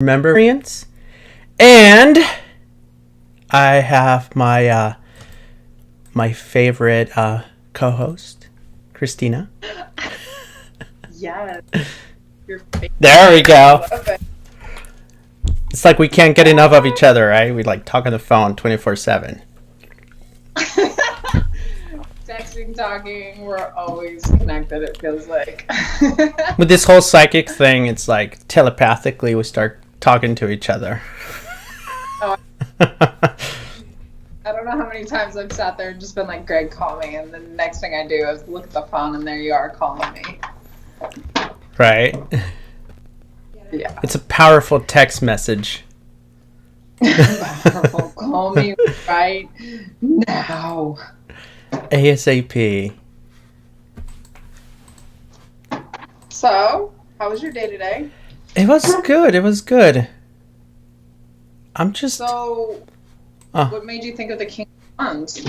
Remembrance. And I have my my favorite co-host, Christina. Yes. Your favorite. There we go. I love it. It's like we can't get enough of each other, right? We like talk on the phone 24/7. Texting, talking, we're always connected, it feels like. With this whole psychic thing, it's like telepathically we start talking to each other. Oh, I don't know how many times I've sat there and just been like, Greg, call me. And the next thing I do is look at the phone and there you are calling me. Right? Yeah. It's a powerful text message. Powerful. Call me right now. ASAP. So, how was your day today? It was good. It was good. I'm just... So, what made you think of the King of Wands?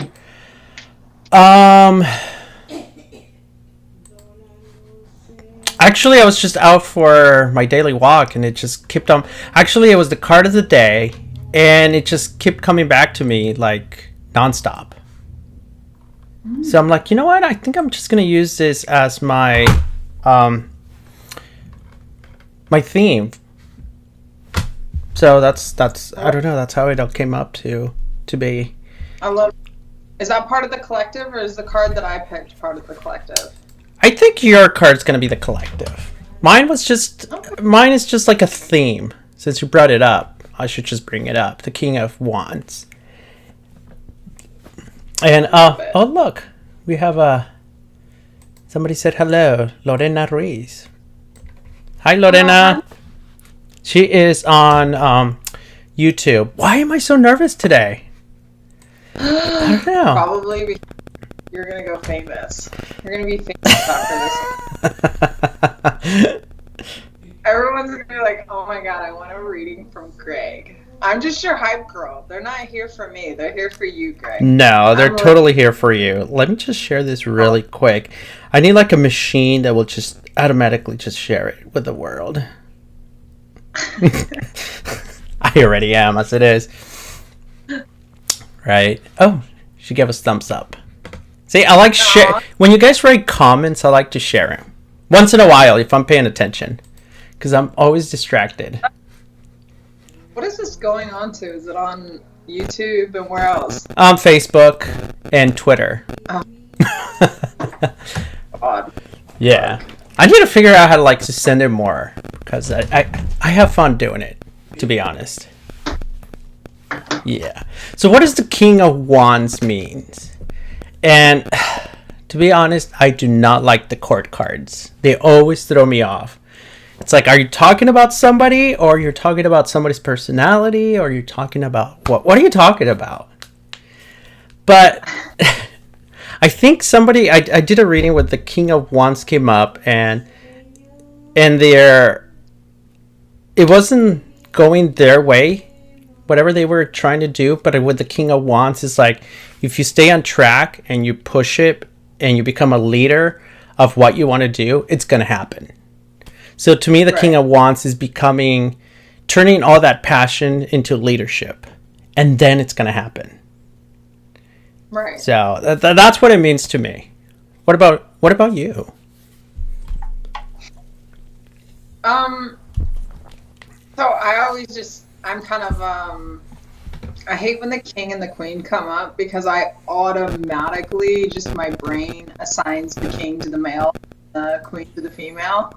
Actually, I was just out for my daily walk, and it just kept on... Actually, it was the card of the day, and it just kept coming back to me, like, nonstop. So I'm like, you know what? I think I'm just going to use this as my... my theme. So that's I don't know, that's how it all came up to be. I love. Is that part of the collective, or is the card that I picked part of the collective? I think your card's gonna be the collective. Mine is just like a theme. Since you brought it up, I should just bring it up. The King of Wands. And oh look, we have somebody said hello, Lorena Ruiz. Hi Lorena. She is on YouTube. Why am I so nervous today? I don't know. Probably because you're gonna go famous. You're gonna be famous after this. Everyone's gonna be like, "Oh my god, I want a reading from Greg." I'm just your hype girl. They're not here for me. They're here for you, Greg. No, they're totally here for you. Let me just share this really quick. I need like a machine that will just automatically just share it with the world. I already am, as it is. Right. Oh, she gave us thumbs up. See, I like share. When you guys write comments, I like to share them. Once in a while, if I'm paying attention. Because I'm always distracted. What is this going on to? Is it on YouTube and where else? On Facebook and Twitter. Oh. Odd. Yeah. I need to figure out how to like to send it more. Because I have fun doing it, to be honest. Yeah. So what does the King of Wands means? And to be honest, I do not like the court cards. They always throw me off. It's like, are you talking about somebody, or you're talking about somebody's personality, or you're talking about what? What are you talking about? But I think somebody, I did a reading with the King of Wands came up, and it wasn't going their way, whatever they were trying to do. But with the King of Wands, it's like, if you stay on track and you push it and you become a leader of what you want to do, it's going to happen. So to me, the King of Wands is turning all that passion into leadership, and then it's going to happen. Right. So that's what it means to me. What about you? So I'm kind of, I hate when the king and the queen come up, because I automatically, just my brain assigns the king to the male, the queen to the female.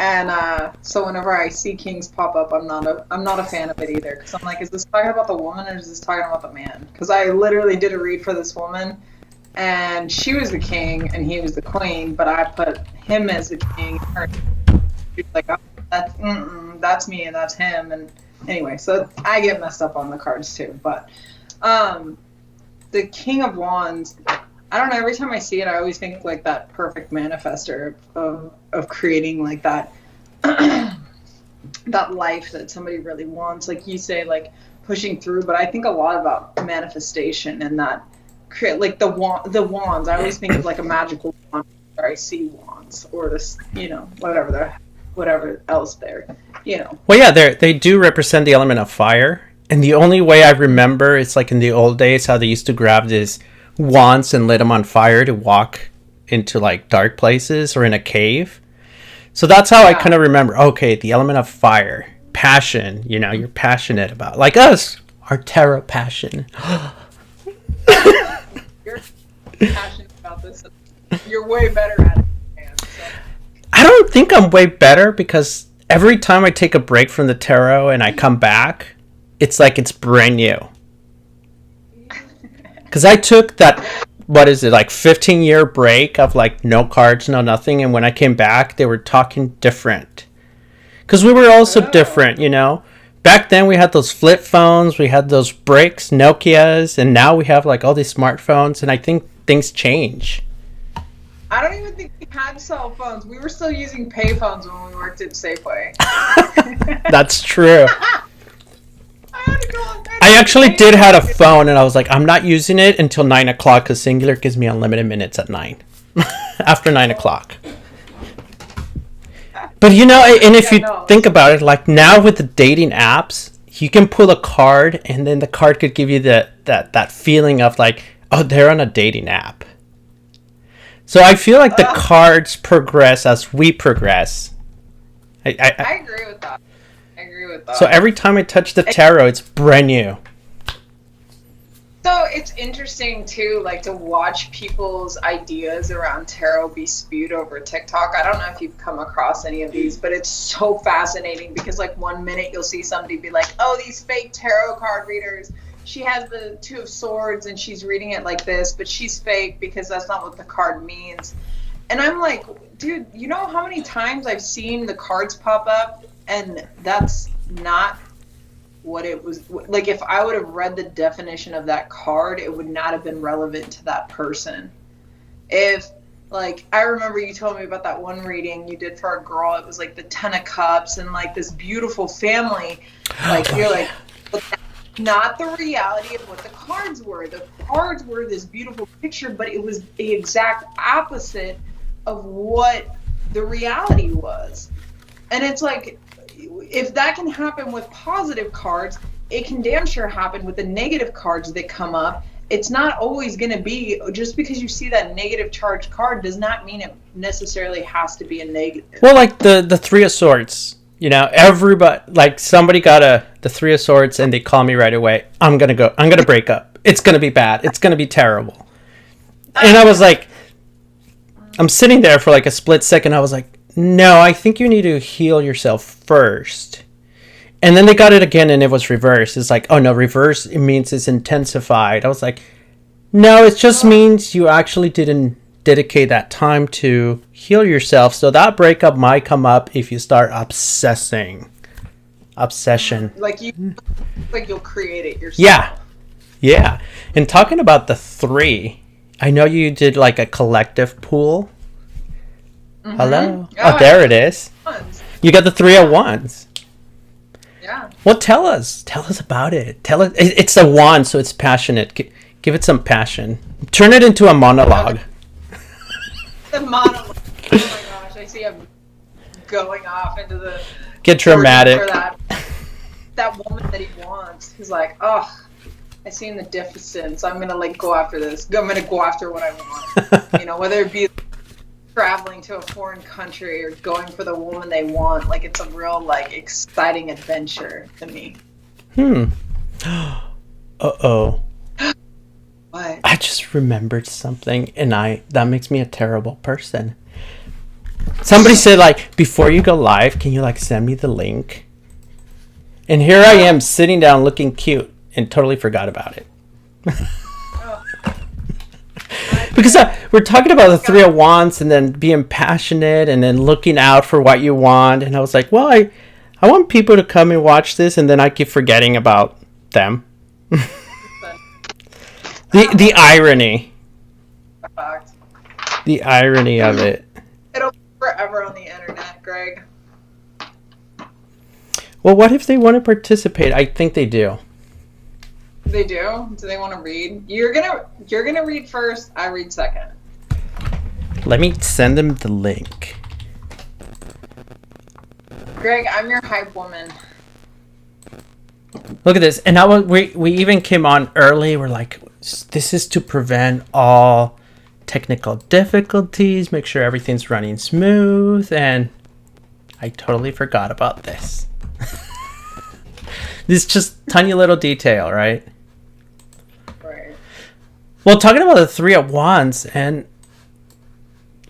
And so whenever I see kings pop up, I'm not a fan of it either, because I'm like, is this talking about the woman, or is this talking about the man? Because I literally did a read for this woman, and she was the king and he was the queen, but I put him as the king. She was like, oh, that's me and that's him. And anyway, so I get messed up on the cards too. But the King of Wands, I don't know, every time I see it, I always think like that perfect manifester of creating like that that life that somebody really wants. Like you say, like pushing through, but I think a lot about manifestation and that like the wands. I always think of like a magical wand where I see wands, or this, whatever, the whatever else there, you know. Well, yeah, they do represent the element of fire. And the only way I remember, it's like in the old days how they used to grab these wands and lit them on fire to walk into like dark places or in a cave. So that's how I kind of remember, okay, the element of fire, passion, you know, you're passionate about, like us, our tarot passion. You're passionate about this. You're way better at it, man. So. I don't think I'm way better because every time I take a break from the tarot and I come back, it's like it's brand new. Because I took that, what is it, like 15-year break of like no cards, no nothing. And when I came back, they were talking different. Because we were also different, you know. Back then we had those flip phones, we had those bricks, Nokias, and now we have like all these smartphones. And I think things change. I don't even think we had cell phones. We were still using pay phones when we worked at Safeway. That's true. I actually did have a phone, and I was like, I'm not using it until 9 o'clock because Singular gives me unlimited minutes at 9. After 9 o'clock. But you know, and if you think about it, like now with the dating apps, you can pull a card, and then the card could give you that feeling of like, oh, they're on a dating app. So I feel like the cards progress as we progress. I agree with that. So every time I touch the tarot, it's brand new. So it's interesting too, like to watch people's ideas around tarot be spewed over TikTok. I don't know if you've come across any of these, but it's so fascinating because like 1 minute you'll see somebody be like, oh, these fake tarot card readers. She has the Two of Swords and she's reading it like this, but she's fake because that's not what the card means. And I'm like, dude, you know how many times I've seen the cards pop up and that's not what it was. Like if I would have read the definition of that card, it would not have been relevant to that person. If like I remember you told me about that one reading you did for a girl, it was like the 10 of Cups and like this beautiful family, like you're like, but that's not the reality of what the cards were. The cards were this beautiful picture, but it was the exact opposite of what the reality was. And it's like, if that can happen with positive cards, it can damn sure happen with the negative cards that come up. It's not always going to be, just because you see that negative charged card does not mean it necessarily has to be a negative. Well, like the Three of Swords, you know, everybody, like somebody got the Three of Swords and they call me right away. I'm going to break up. It's going to be bad. It's going to be terrible. And I was like, I'm sitting there for like a split second. I was like, no, I think you need to heal yourself first. And then they got it again and it was reversed. It's like, oh no, reverse, it means it's intensified. I was like, no, it just means you actually didn't dedicate that time to heal yourself. So that breakup might come up if you start obsessing. Obsession. Like you'll create it yourself. Yeah. And talking about the 3, I know you did like a collective pool. Mm-hmm. Hello? Oh, there it is. You got the 3 of Wands. Yeah. Well, tell us about it. Tell us. It's a wand, so it's passionate. Give it some passion. Turn it into a monologue. The monologue. Oh my gosh, I see him going off into the. Get dramatic. That woman that he wants. He's like, oh, I see the deficit, so I'm gonna like go after this. I'm gonna go after what I want. You know, whether it be traveling to a foreign country or going for the woman they want, like it's a real like exciting adventure to me. Uh-oh. What? I just remembered something and that makes me a terrible person. Somebody said like, before you go live, can you like send me the link? And here I am sitting down looking cute and totally forgot about it. Because we're talking about the 3 of Wands and then being passionate and then looking out for what you want. And I was like, well, I want people to come and watch this, and then I keep forgetting about them. The irony. The irony of it. It'll be forever on the internet, Greg. Well, what if they want to participate? I think they do. They do? Do they want to read? You're gonna read first. I read second. Let me send them the link. Greg, I'm your hype woman. Look at this. And now we even came on early. We're like, this is to prevent all technical difficulties, make sure everything's running smooth. And I totally forgot about this. This just tiny little detail, right? Right. Well, talking about the Three of Wands, and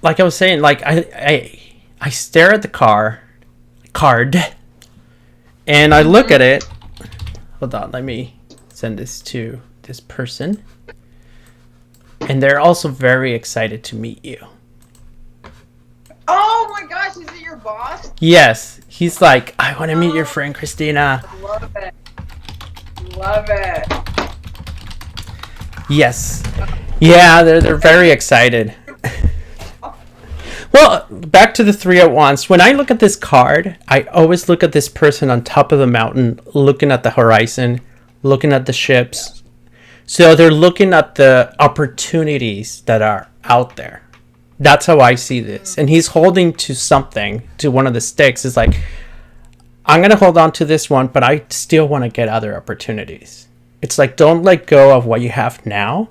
like I was saying, like I stare at the card, and I look at it. Hold on, let me send this to this person. And they're also very excited to meet you. Oh my gosh, is it your boss? Yes, he's like, I want to meet your friend Christina. Love it. Love it. Yes. Yeah, they're very excited. Well, back to the Three of Wands. When I look at this card, I always look at this person on top of the mountain, looking at the horizon, looking at the ships. So they're looking at the opportunities that are out there. That's how I see this. And he's holding to something, to one of the sticks. It's like, I'm going to hold on to this one, but I still want to get other opportunities. It's like, don't let go of what you have now,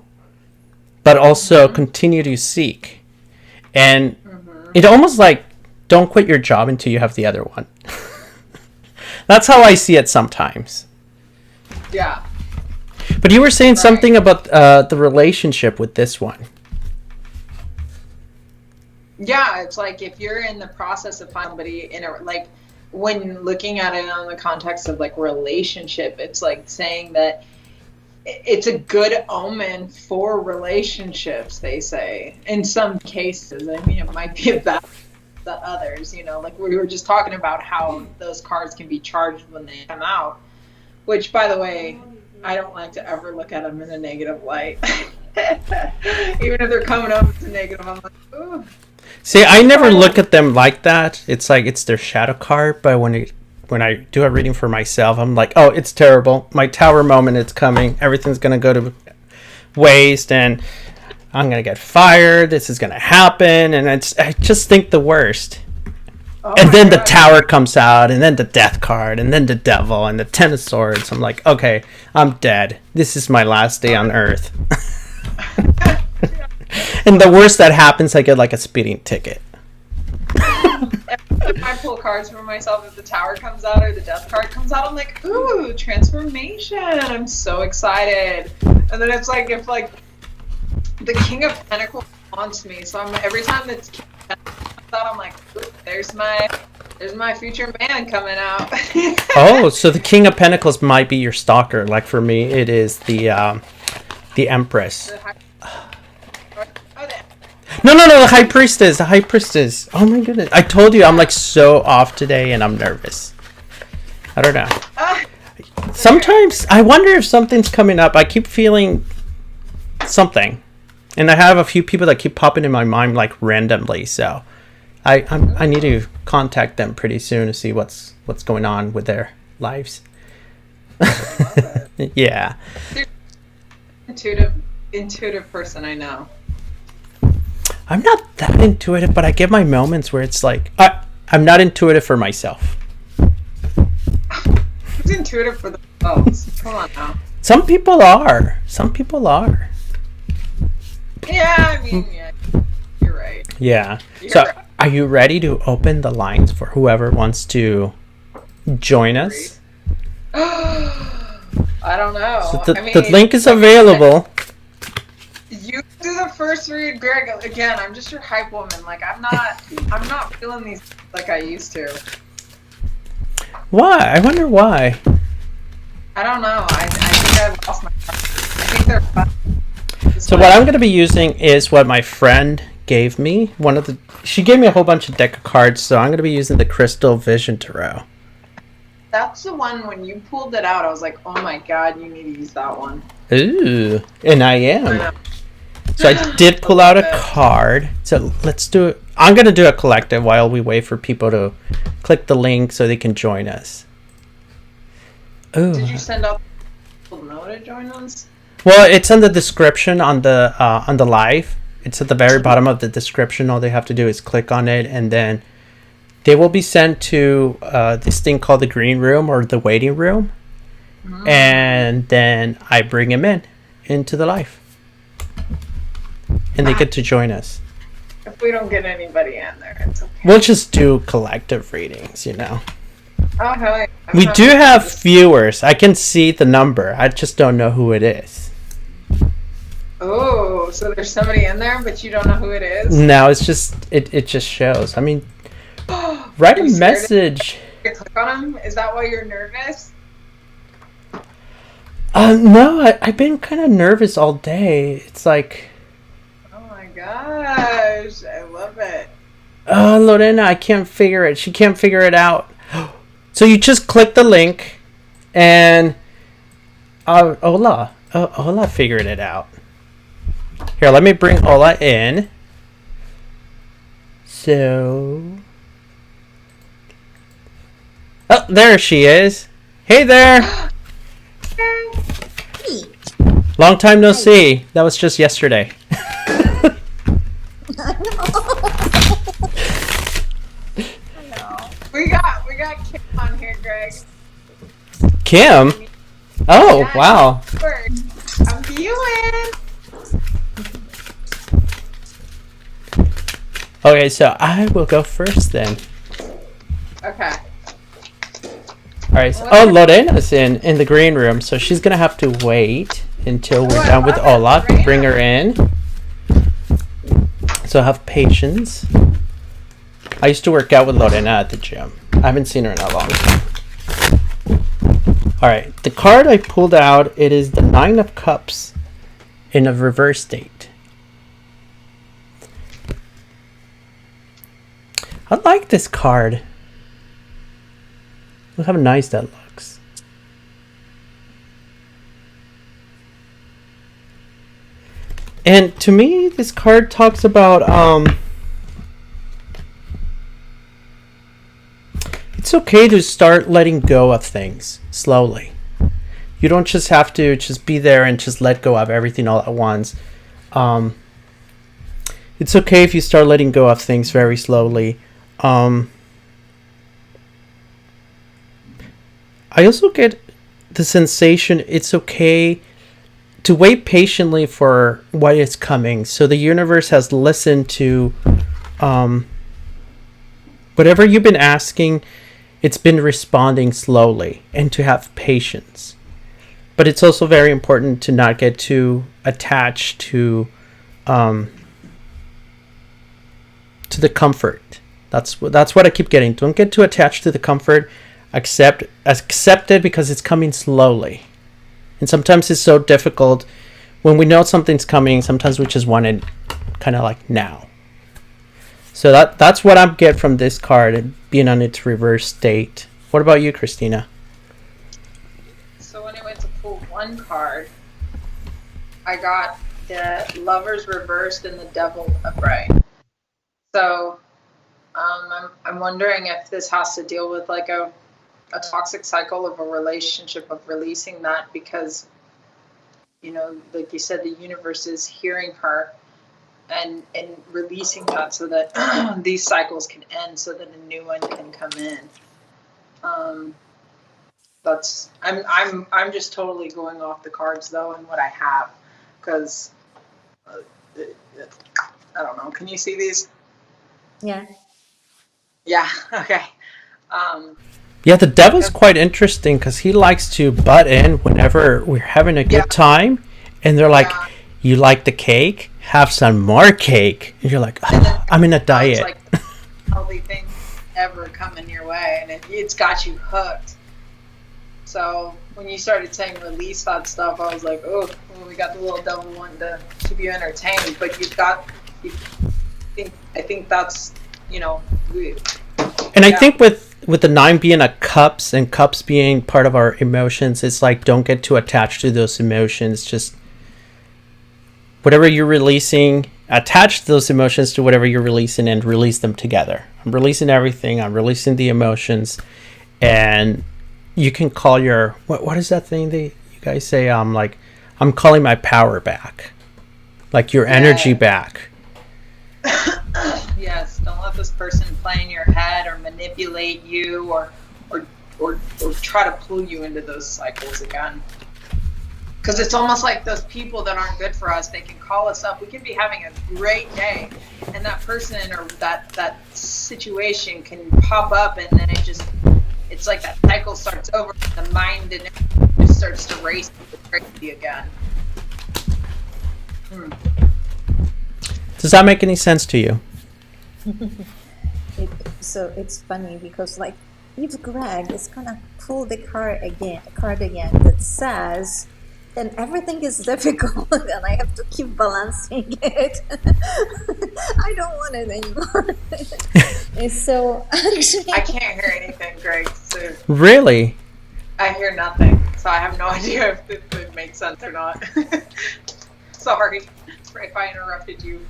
but also continue to seek. And it almost like, don't quit your job until you have the other one. That's how I see it sometimes. Yeah. But you were saying something about the relationship with this one. Yeah, it's like if you're in the process of finding somebody in a, like, when looking at it on the context of like relationship, it's like saying that it's a good omen for relationships, they say. In some cases, I mean, it might be a bad than others, you know, like we were just talking about how those cards can be charged when they come out, which, by the way, I don't like to ever look at them in a negative light. Even if they're coming up as a negative, I'm like, ooh. See, I never look at them like that. It's like it's their shadow card, but when I do a reading for myself, I'm like, oh, it's terrible. My tower moment is coming. Everything's going to go to waste, and I'm going to get fired. This is going to happen, and I just think the worst. Oh, and then God. the tower comes out, and then the death card, and then the devil, and the Ten of Swords. I'm like, okay, I'm dead. This is my last day on Earth. And the worst that happens, I get like a speeding ticket. If I pull cards for myself, if the tower comes out or the death card comes out, I'm like, ooh, transformation. I'm so excited. And then it's like, if like the King of Pentacles haunts me, so every time the King of Pentacles comes out, I'm like, ooh, there's my future man coming out. Oh, so the King of Pentacles might be your stalker. Like for me, it is the Empress. No, the High Priestess. The High Priestess. Oh my goodness. I told you I'm like so off today and I'm nervous. I don't know. Sometimes I wonder if something's coming up. I keep feeling something. And I have a few people that keep popping in my mind like randomly. So I need to contact them pretty soon to see what's going on with their lives. Yeah. Intuitive person, I know. I'm not that intuitive, but I get my moments where it's like I'm not intuitive for myself. Who's intuitive for themselves? Come on now. Some people are. Yeah, I mean, yeah, you're right. Yeah. You're So, right. are you ready to open the lines for whoever wants to join us? I don't know. So I mean, the link is available. You do the first read, Greg. Again, I'm just your hype woman. Like I'm not feeling these like I used to. Why? I wonder why. I don't know. I think I lost my. I think they're fun. So what I'm going to be using is what my friend gave me. She gave me a whole bunch of deck of cards, so I'm going to be using the Crystal Vision Tarot. That's the one when you pulled it out. I was like, oh my god, you need to use that one. Ooh, and I am. So I did pull out a card. So let's do it. I'm going to do a collective while we wait for people to click the link so they can join us. Ooh. Did you send out people know to join us? Well, it's in the description on the live. It's at the very bottom of the description. All they have to do is click on it, and then They will be sent to this thing called the green room or the waiting room. And then I bring them into the life. And they get to join us. If we don't get anybody in there, it's okay. We'll just do collective readings, you know. Oh, hell yeah. We do have viewers. I can see the number. I just don't know who it is. Oh, so there's somebody in there, but you don't know who it is? No, it's just it just shows. I mean, write a message. You click on him? Is that why you're nervous? No, I've been kind of nervous all day. It's like, oh my gosh, I love it. Oh, Lorena, I can't figure it. She can't figure it out. So you just click the link, and Ola figured it out. Here, let me bring Ola in. So, oh, there she is. Hey there. Long time no see. That was just yesterday. We got Kim on here, Greg. Kim? Oh, yeah, wow. I'm viewing. Okay, so I will go first then. Okay. Alright, so, oh, Lorena's in the green room, so she's gonna have to wait until we're done with Ola to bring her in. So have patience. I used to work out with Lorena at the gym. I haven't seen her in a long time. Alright, the card I pulled out, it is the Nine of Cups in a reverse state. I like this card. Look how nice that looks. And to me, this card talks about it's okay to start letting go of things slowly. You don't just have to just be there and just let go of everything all at once. It's okay if you start letting go of things very slowly. I also get the sensation it's okay to wait patiently for what is coming. So the universe has listened to whatever you've been asking. It's been responding slowly, and to have patience. But it's also very important to not get too attached to the comfort. That's what I keep getting. Don't get too attached to the comfort. Accept it because it's coming slowly. And sometimes it's so difficult when we know something's coming. Sometimes we just want it kind of like now. So that's what I get from this card, being on its reverse state. What about you, Christina? So when I went to pull one card, I got the Lovers reversed and the Devil upright. So I'm wondering if this has to deal with like a toxic cycle of a relationship, of releasing that, because, you know, like you said, the universe is hearing her and releasing that so that these cycles can end, so that a new one can come in. I'm just totally going off the cards though, and what I have, because I don't know. Can you see these? Yeah. Yeah. Okay. Yeah, the devil's quite interesting because he likes to butt in whenever we're having a good time, and they're like, "You like the cake? Have some more cake." And you're like, oh, "I'm in a diet." Like healthy things ever coming your way, and it's got you hooked. So when you started saying release that stuff, I was like, "Oh, we got the little devil wanting to keep you entertained." But I think that's, you know. And I think with the 9 being a cups and cups being part of our emotions, it's like, don't get too attached to those emotions. Just whatever you're releasing, attach those emotions to whatever you're releasing and release them together. I'm releasing everything. I'm releasing the emotions. And you can call your, what is that thing that you guys say? Like, I'm calling my power back. Like your energy back. Yes, don't let this person play in your head or manipulate you or try to pull you into those cycles again. Because it's almost like those people that aren't good for us, they can call us up. We can be having a great day, and that person or that situation can pop up, and then it's like that cycle starts over, and the mind and it just starts to race crazy again. Does that make any sense to you? So it's funny because like if Greg is gonna pull the card again that says, then everything is difficult and I have to keep balancing it. I don't want it anymore. And so actually, I can't hear anything, Greg. So Really? I hear nothing, so I have no idea if it makes sense or not. Sorry if I interrupted you.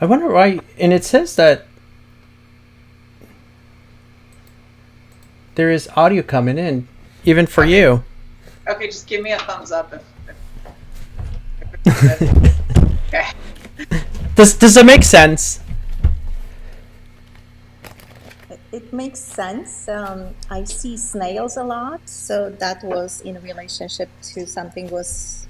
I wonder why. And it says that there is audio coming in, even for you. Okay, just give me a thumbs up if it's good. Okay. Does it make sense? it makes sense. I see snails a lot, so that was in relationship to something was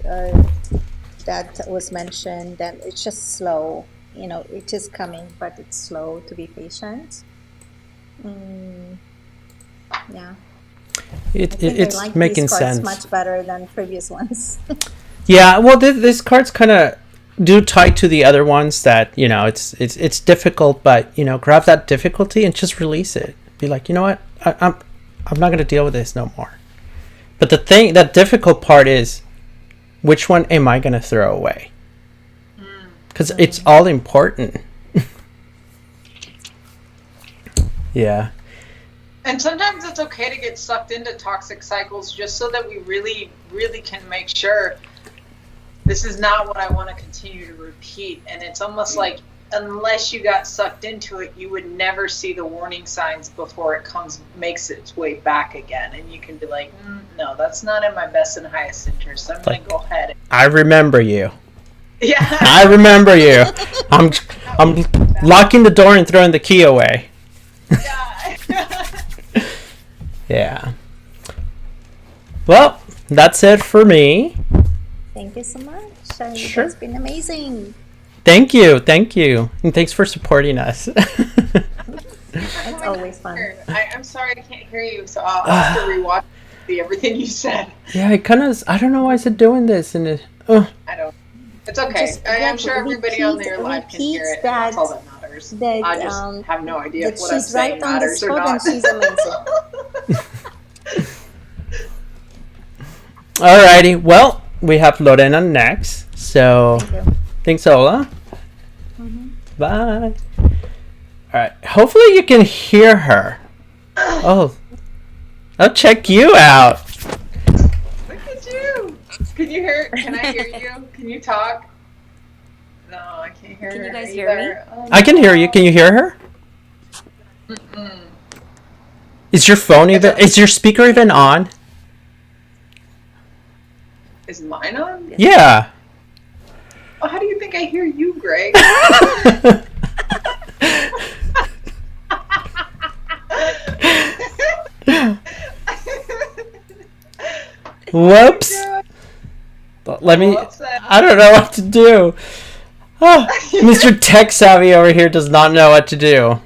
that was mentioned. That it's just slow. It is coming, but it's slow. To be patient. Yeah. It's I like making these cards sense. much better than previous ones. Yeah, well, this card's kind of do tie to the other ones that it's difficult, but grab that difficulty and just release it. Be like, you know what, I'm not gonna deal with this no more. But that difficult part is, which one am I gonna throw away? Because it's all important. Yeah. And sometimes it's okay to get sucked into toxic cycles just so that we really, really can make sure this is not what I want to continue to repeat. And it's almost like unless you got sucked into it, you would never see the warning signs before it makes its way back again. And you can be like, no, that's not in my best and highest interest. I'm going to go ahead. I remember you. Yeah. I remember you. I'm locking the door and throwing the key away. Yeah. Yeah. Well, that's it for me. Thank you so much. Sure. It's been amazing. Thank you. And thanks for supporting us. It's always fun. I'm sorry I can't hear you, so I'll have to rewatch everything you said. Yeah, I don't know why is it doing this, and I don't. It's okay. I'm sure repeat- everybody on their live can hear it. that- That's all that matters. that, I just have no idea if that what I'm she's saying right on the matters or spot not. and she's amazing. alrighty. Well, we have Lorena next. So, Thank you. thanks, Ola. Mhm. Bye. Alright. Hopefully you can hear her. Oh. I'll check you out. Look at you. Can you hear? Can I hear you? Can you talk? No, I can't hear Can you her guys hear either. Oh, I can hear you. Can you hear her? Mm-mm. Is your phone is your speaker even on? Is mine on? Yeah. Oh, how do you think I hear you, Greg? Whoops. Let me. What's that? I don't know what to do. Oh, Mr. Tech Savvy over here does not know what to do.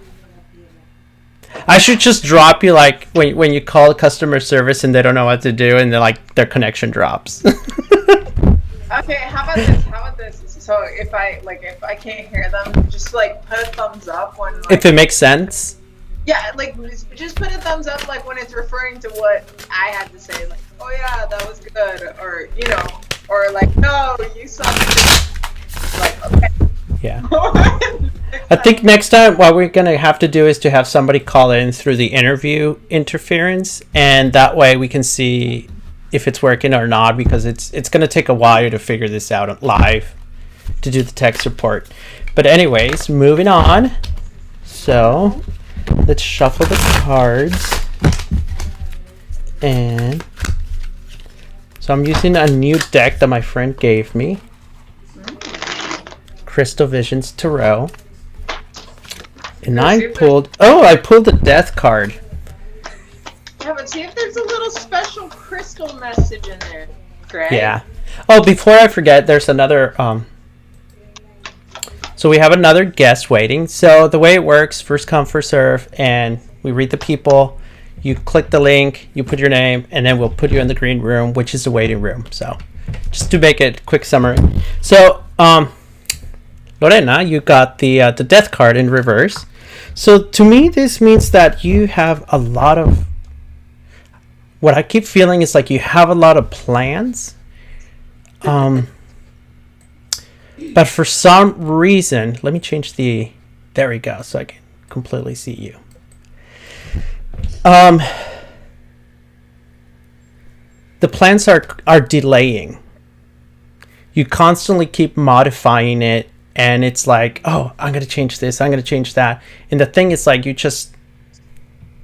I should just drop you like when you call customer service and they don't know what to do and their connection drops. Okay, how about this? So if I can't hear them, just put a thumbs up when If it makes sense. yeah, just put a thumbs up when it's referring to what I had to say, oh yeah, that was good, or or no, you suck. Okay. Yeah. I think next time what we're going to have to do is to have somebody call in through the interview interference, and that way we can see if it's working or not, because it's going to take a while to figure this out live to do the tech support. But anyways, moving on. So let's shuffle the cards. And so I'm using a new deck that my friend gave me. Crystal Visions Tarot. And Let's see I if pulled... Oh, I pulled the death card. Yeah, but see if there's a little special crystal message in there, Greg. Yeah. Oh, before I forget, there's another... So we have another guest waiting. So the way it works, first come, first serve, and we read the people. You click the link, you put your name, and then we'll put you in the green room, which is the waiting room. So just to make it a quick summary. So, Lorena, you got the death card in reverse. So to me, this means that you have a lot of... What I keep feeling is like you have a lot of plans. But for some reason, let me change the... There we go, so I can completely see you. The plans are delaying. You constantly keep modifying it, and it's like, oh, I'm gonna change this, I'm gonna change that. And the thing is, like, you just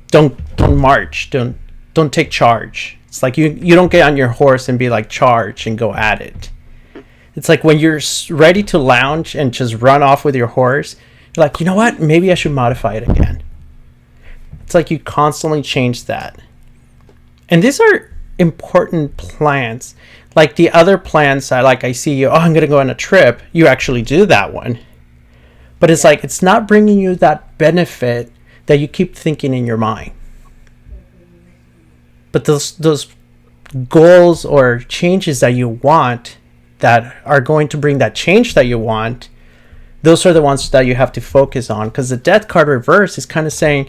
don't march, don't take charge. It's like you don't get on your horse and be like, charge and go at it. It's like when you're ready to lounge and just run off with your horse, you're like, you know what? Maybe I should modify it again. It's like you constantly change that. And these are important plans. Like the other plans, I see you, oh, I'm going to go on a trip. You actually do that one. But it's like, it's not bringing you that benefit that you keep thinking in your mind. But those goals or changes that you want that are going to bring that change that you want, those are the ones that you have to focus on. Because the death card reverse is kind of saying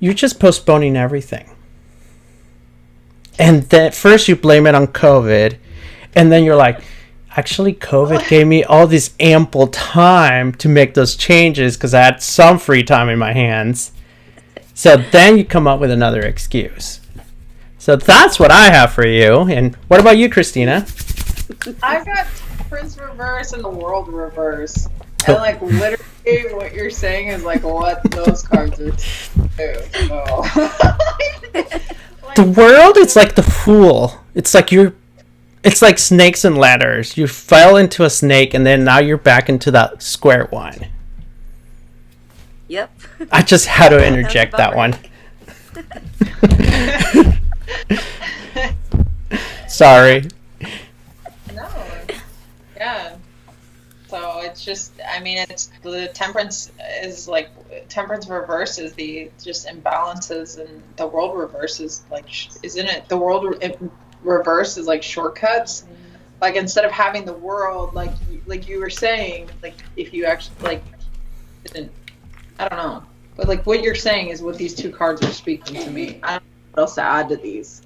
you're just postponing everything. And then first you blame it on COVID, and then you're like, actually COVID gave me all this ample time to make those changes because I had some free time in my hands. So then you come up with another excuse. So that's what I have for you. And what about you, Christina? I've got Prince Reverse and the World Reverse. And like literally what you're saying is like what those cards are too. So. The world is like the Fool. It's like snakes and ladders. You fell into a snake and then now you're back into that square one. Yep. I just had to interject that one. Sorry. No. Yeah. So it's just, I mean, it's the temperance is like temperance reverse is the just imbalances, and the world reverse is like, isn't it? The world reverse is like shortcuts. Like instead of having the world, like you were saying, like if you actually like, I don't know, but like what you're saying is what these two cards are speaking to me. I don't know what else to add to these.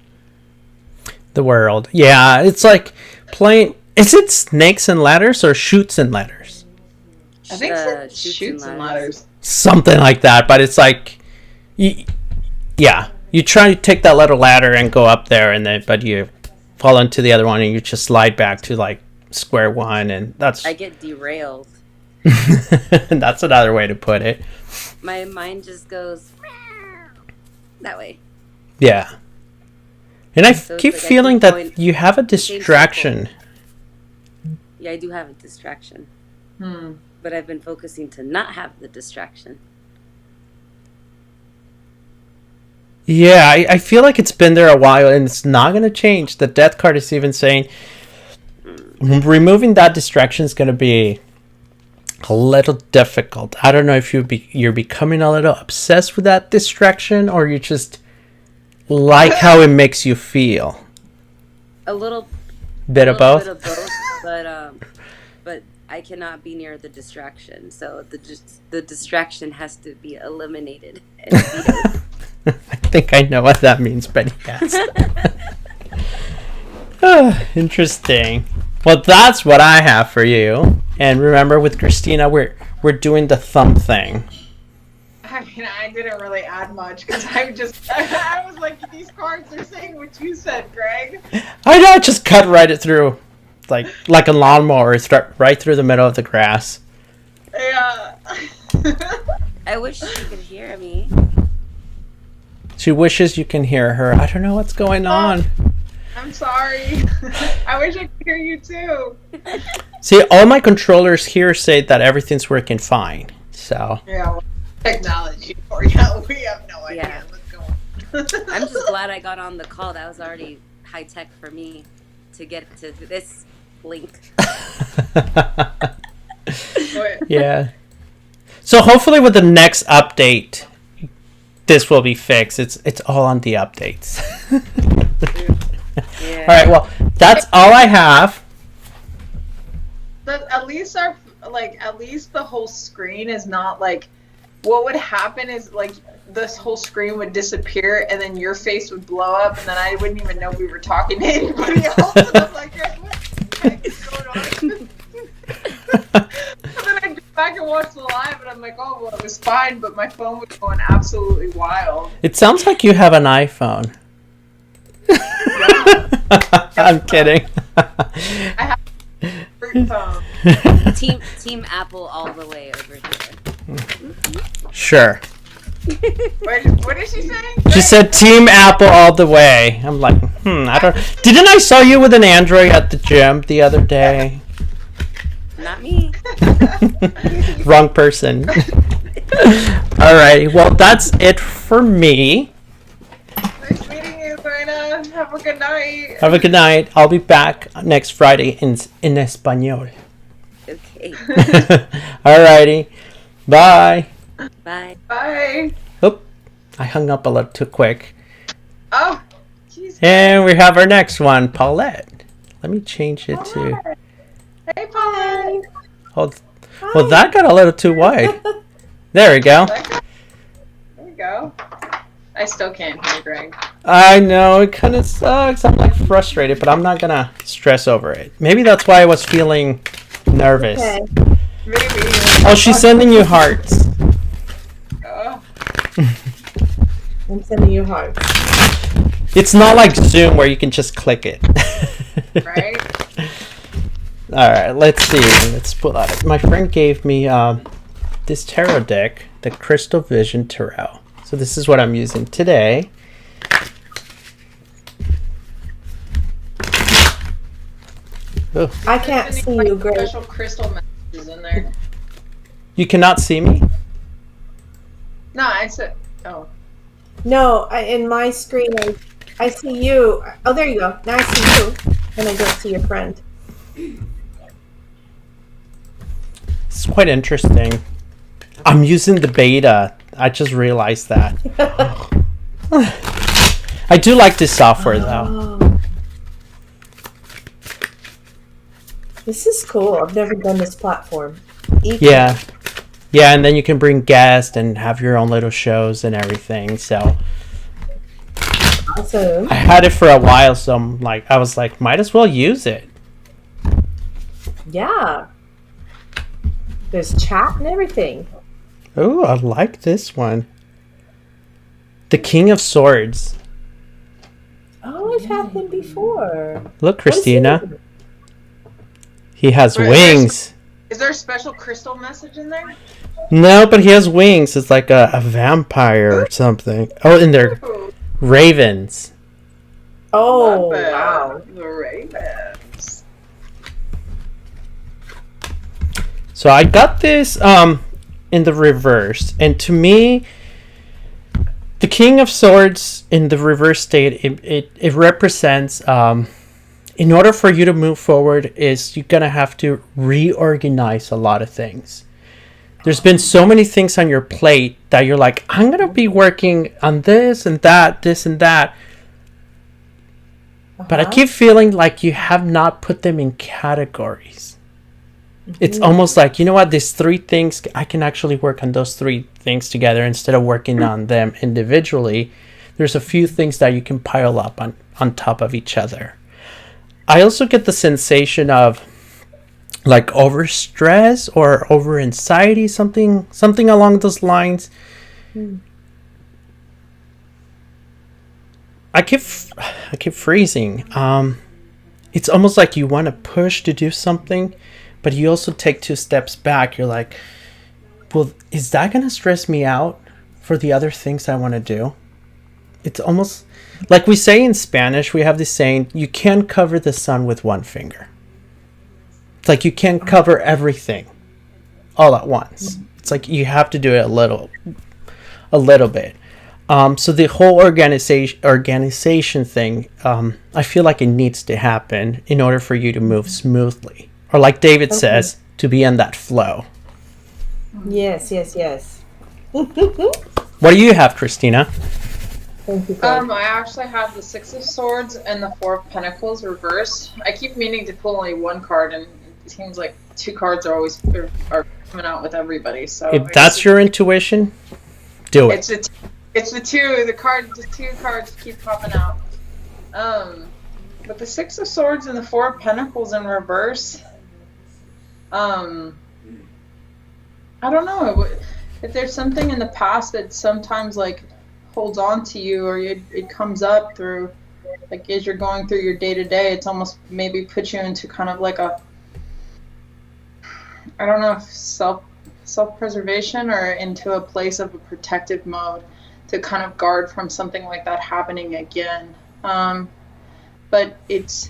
The world. Yeah, it's like playing. Is it snakes and ladders or shoots and ladders? I think it's shoots and ladders. Something like that, but it's like, yeah, you try to take that little ladder and go up there, and then but you fall into the other one and you just slide back to like square one, and that's. I get derailed. That's another way to put it. My mind just goes that way. Yeah. And I So keep it's like feeling I keep that going you have a the same distraction. Yeah, I do have a distraction. Hmm. But I've been focusing to not have the distraction. Yeah, I feel like it's been there a while and it's not going to change. The death card is even saying removing that distraction is going to be a little difficult. I don't know if you're becoming a little obsessed with that distraction, or you just like how it makes you feel. A little Bit of both? bit of both, but I cannot be near the distraction. So the distraction has to be eliminated. And vetoed. I think I know what that means, but yes. Interesting. Well, that's what I have for you. And remember, with Christina, we're doing the thumb thing. I mean, I didn't really add much because I was like, these cards are saying what you said, Greg. I know, just cut right through, like a lawnmower, right through the middle of the grass. Yeah. I wish you could hear me. She wishes you can hear her. I don't know what's going on. I'm sorry. I wish I could hear you too. See, all my controllers here say that everything's working fine. So Yeah. technology for you. We have no idea Yeah. what's going on. I'm just glad I got on the call. That was already high tech for me to get to this link. Yeah. So hopefully with the next update, this will be fixed. It's all on the updates. Yeah. All right. Well, that's all I have. But at least at least the whole screen is not like. What would happen is like this whole screen would disappear and then your face would blow up and then I wouldn't even know we were talking to anybody else. And I'm like, what the heck is going on? And then I go back and watch the live and I'm like, oh well, it was fine, but my phone was going absolutely wild. It sounds like you have an iPhone. I'm kidding. I have a fruit phone. Team Apple all the way over here. Sure. What did she say? She said Team Apple all the way. I'm like, I don't. Didn't I saw you with an Android at the gym the other day? Not me. Wrong person. Alrighty. Well, that's it for me. Nice meeting you, Lorena. Have a good night. Have a good night. I'll be back next Friday in español. Okay. Alrighty. Bye. Bye. Bye. Oop. I hung up a little too quick. Oh, jeez. And we have our next one, Paulette. Let me change it to. Hey, Paulette. Oh, well, that got a little too wide. There we go. There you go. I still can't hear Greg. I know, it kind of sucks. I'm like frustrated, but I'm not gonna stress over it. Maybe that's why I was feeling nervous. Okay. Maybe. Oh, she's sending you hearts. Oh. I'm sending you hearts. It's not like Zoom where you can just click it. Right? Alright, let's see. Let's pull out. My friend gave me this tarot deck, the Crystal Vision Tarot. So this is what I'm using today. Oh, I can't see you, Greg. Special crystal messages in there. you cannot see me? No, I said. Oh. No, in my screen, I see you. Oh, there you go. Now I see you, and I don't see your friend. It's quite interesting. I'm using the beta. I just realized that. I do like this software though. Oh. This is cool. I've never done this platform. Yeah. Yeah, and then you can bring guests and have your own little shows and everything. So Awesome. I had it for a while, so I was like, might as well use it. Yeah. There's chat and everything. Oh, I like this one. The King of Swords. Oh, I've had him before. Look, What is Christina. it? He has Right, wings. Is there a special crystal message in there? No, but he has wings. It's like a vampire or something. Oh, and they're Ooh, ravens. Oh, love it. wow. The Ravens. So I got this in the reverse, and to me, the King of Swords in the reverse state, it represents in order for you to move forward is you're gonna have to reorganize a lot of things. There's been so many things on your plate that you're like, I'm gonna be working on this and that, but I keep feeling like you have not put them in categories. It's almost like, you know what, these three things, I can actually work on those three things together instead of working on them individually. There's a few things that you can pile up on top of each other. I also get the sensation of like overstress or over anxiety, something along those lines. I keep freezing. It's almost like you want to push to do something, but you also take two steps back. You're like, well, is that going to stress me out for the other things I want to do? It's almost like we say in Spanish, we have this saying, you can't cover the sun with one finger. It's like you can't cover everything all at once. It's like you have to do it a little bit. So the whole organization thing, I feel like it needs to happen in order for you to move smoothly, or like David says, to be in that flow. Yes. What do you have, Christina? Thank you, Greg. I actually have the Six of Swords and the Four of Pentacles reversed. I keep meaning to pull only one card, and it seems like two cards are always are coming out with everybody. So If that's your intuition, do it. It's the two cards keep popping out. But the Six of Swords and the Four of Pentacles in reverse. I don't know if there's something in the past that sometimes like holds on to you, or it comes up through, like, as you're going through your day to day. It's almost maybe put you into kind of like a, I don't know, if self-preservation, or into a place of a protective mode to kind of guard from something like that happening again. But it's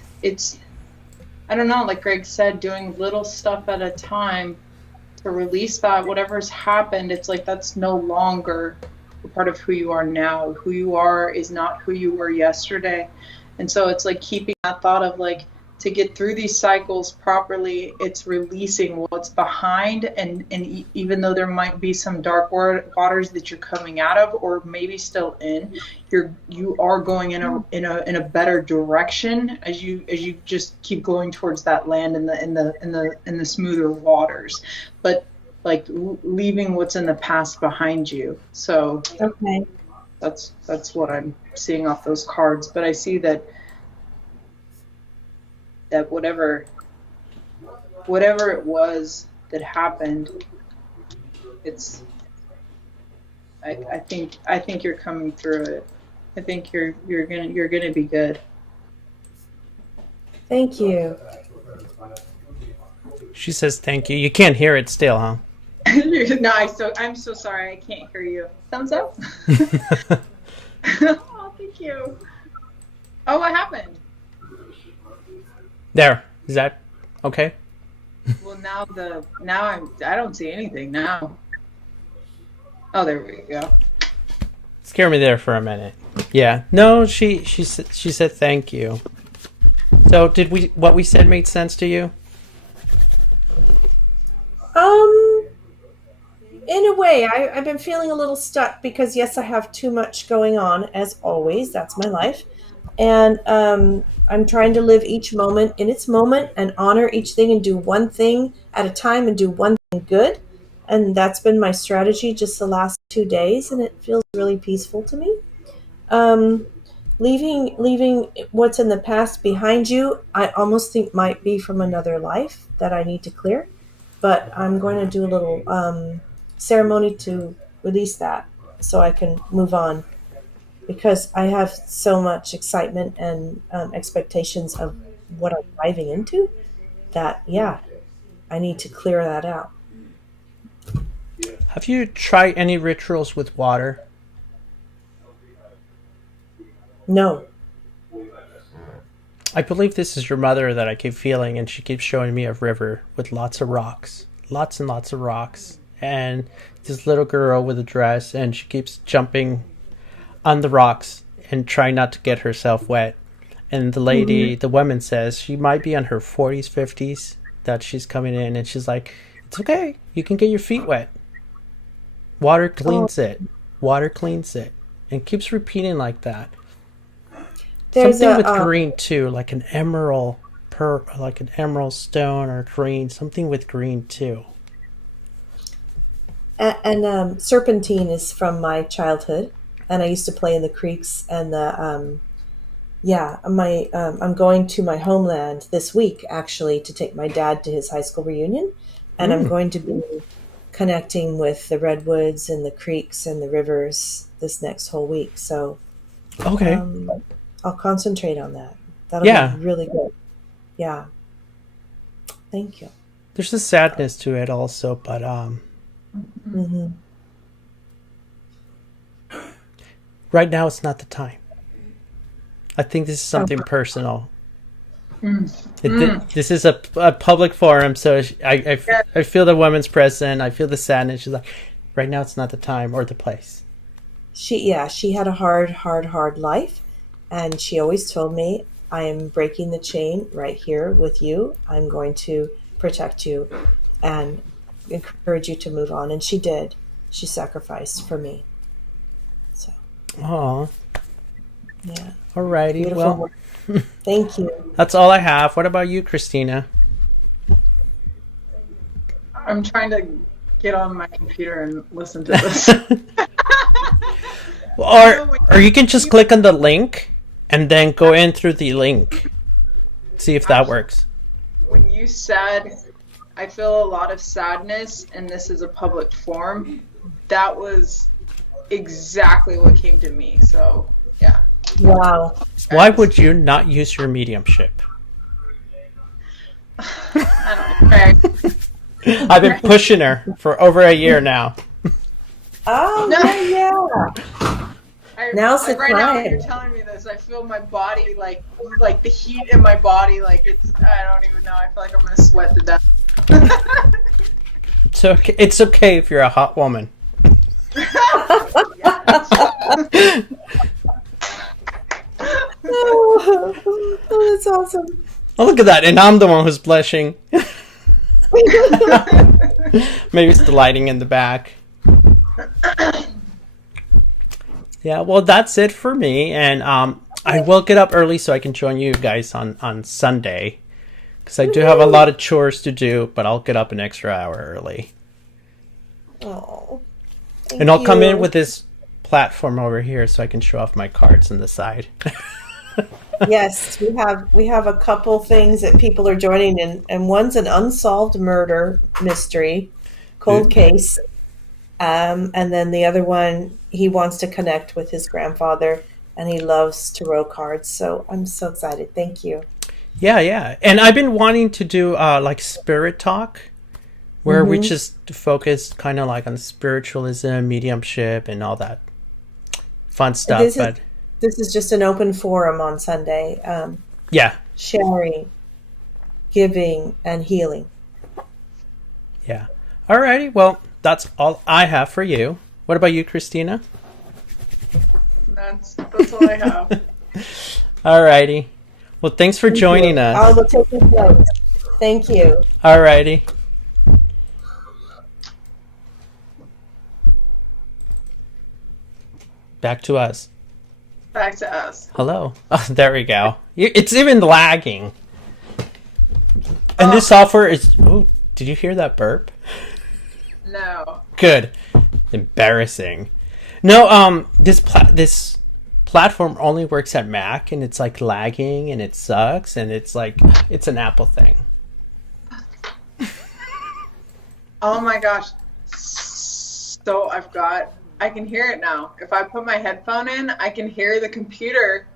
I don't know, like Greg said, doing little stuff at a time to release that whatever's happened. It's like that's no longer a part of who you are now. Who you are is not who you were yesterday. And so it's like keeping that thought of like, to get through these cycles properly, it's releasing what's behind, and even though there might be some dark waters that you're coming out of, or maybe still in, you are going in a better direction as you just keep going towards that land in the smoother waters, but like leaving what's in the past behind you. So Okay. that's what I'm seeing off those cards. But I see that whatever it was that happened, I think you're coming through it. I think you're gonna be good. Thank you. She says thank you. You can't hear it still, huh? No, I'm so sorry. I can't hear you. Thumbs up. Oh, thank you. Oh, what happened? There. Is that okay? Well, I don't see anything now. Oh, there we go. Scare me there for a minute. Yeah. No, she said thank you. So what we said made sense to you? In a way, I've been feeling a little stuck because yes, I have too much going on, as always. That's my life. And I'm trying to live each moment in its moment and honor each thing and do one thing at a time and do one thing good. And that's been my strategy just the last 2 days, and it feels really peaceful to me. Leaving what's in the past behind you, I almost think might be from another life that I need to clear. But I'm going to do a little ceremony to release that so I can move on, because I have so much excitement and expectations of what I'm diving into that, yeah, I need to clear that out. Have you tried any rituals with water? No. I believe this is your mother that I keep feeling, and she keeps showing me a river with lots of rocks. Lots and lots of rocks. And this little girl with a dress, and she keeps jumping on the rocks and trying not to get herself wet. And the lady, the woman says she might be in her 40s, 50s, that she's coming in, and she's like, it's okay, you can get your feet wet. Water cleans it. Water cleans it. And keeps repeating like that. There's something with green too, like an emerald stone or green, something with green too. And serpentine is from my childhood, and I used to play in the creeks and I'm going to my homeland this week actually to take my dad to his high school reunion, and I'm going to be connecting with the redwoods and the creeks and the rivers this next whole week. So okay, I'll concentrate on that. That'll be really good. Yeah. Thank you. There's a sadness to it also, but right now it's not the time. I think this is something personal. This is a public forum, so I feel the woman's present. I feel the sadness. She's like, right now it's not the time or the place. She had a hard life, and she always told me, I am breaking the chain right here with you. I'm going to protect you and encourage you to move on. And she did. She sacrificed for me. So. Aw. Yeah. Alrighty. Beautiful Well, work. Thank you. that's all I have. What about you, Christina? I'm trying to get on my computer and listen to this. Or you can just click on the link and then go in through the link. See if that works. When you said, I feel a lot of sadness and this is a public forum, that was exactly what came to me. So, yeah. Wow. Why would you not use your mediumship? I don't know. Craig. I've been pushing her for over a year now. Oh, No. yeah. Now's the right now, when time. you're telling me this, I feel my body, like the heat in my body, like I don't even know. I feel like I'm going to sweat to death. It's okay. It's okay if you're a hot woman. Oh, that's awesome. Oh, look at that. And I'm the one who's blushing. Maybe it's the lighting in the back. Yeah, well, that's it for me. And I will get up early so I can join you guys on Sunday. Because I do have a lot of chores to do, but I'll get up an extra hour early. Oh, And I'll come in with this platform over here so I can show off my cards on the side. Yes, we have a couple things that people are joining in, and one's an unsolved murder mystery, cold case, and then the other one, he wants to connect with his grandfather, and he loves tarot cards. So I'm so excited. Thank you. Yeah. And I've been wanting to do like spirit talk, where we just focus kind of like on spiritualism, mediumship, and all that fun stuff. This is just an open forum on Sunday. Yeah. Sharing, giving, and healing. Yeah. Alrighty. Well, that's all I have for you. What about you, Christina? That's all I have. Alrighty. Well, thanks for joining us. I will take your notes. Thank you. Alrighty. Back to us. Back to us. Hello. Oh, there we go. It's even lagging. And this software is... Oh, did you hear that burp? No. Good. Embarrassing. No, this platform only works at Mac, and it's like lagging, and it sucks, and it's like it's an Apple thing. Oh my gosh. So I can hear it now. If I put my headphone in, I can hear the computer.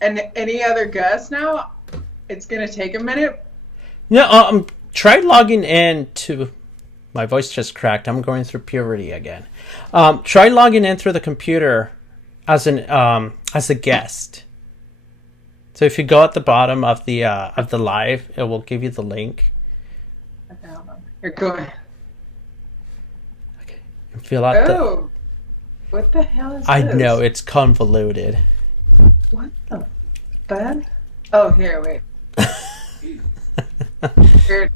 And any other guess now? It's gonna take a minute. No, try logging in to... My voice just cracked. I'm going through puberty again. Try logging in through the computer as a guest. So if you go at the bottom of the live, it will give you the link. Okay, hold on. You're going. Okay. And fill out Oh, what the hell is I this? know, it's convoluted. What the bed? Oh, here, wait. Here.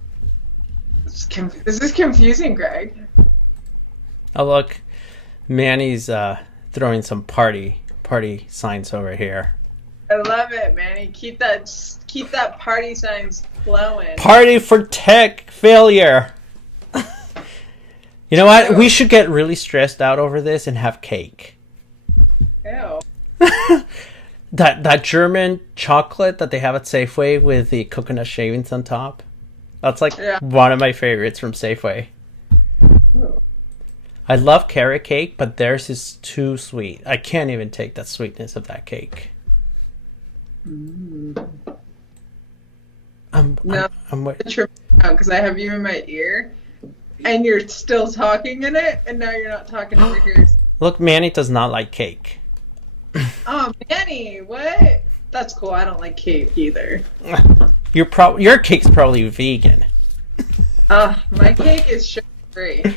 This is confusing, Greg. Oh look, Manny's throwing some party signs over here. I love it, Manny. Keep that party signs flowing. Party for tech failure. You know what? We should get really stressed out over this and have cake. Ew. That German chocolate that they have at Safeway with the coconut shavings on top. That's like one of my favorites from Safeway. Ooh. I love carrot cake, but theirs is too sweet. I can't even take that sweetness of that cake. I'm because I have you in my ear, and you're still talking in it, and now you're not talking over here. Look, Manny does not like cake. Oh, Manny, what? That's cool. I don't like cake either. Your cake's probably vegan. My cake is sugar-free.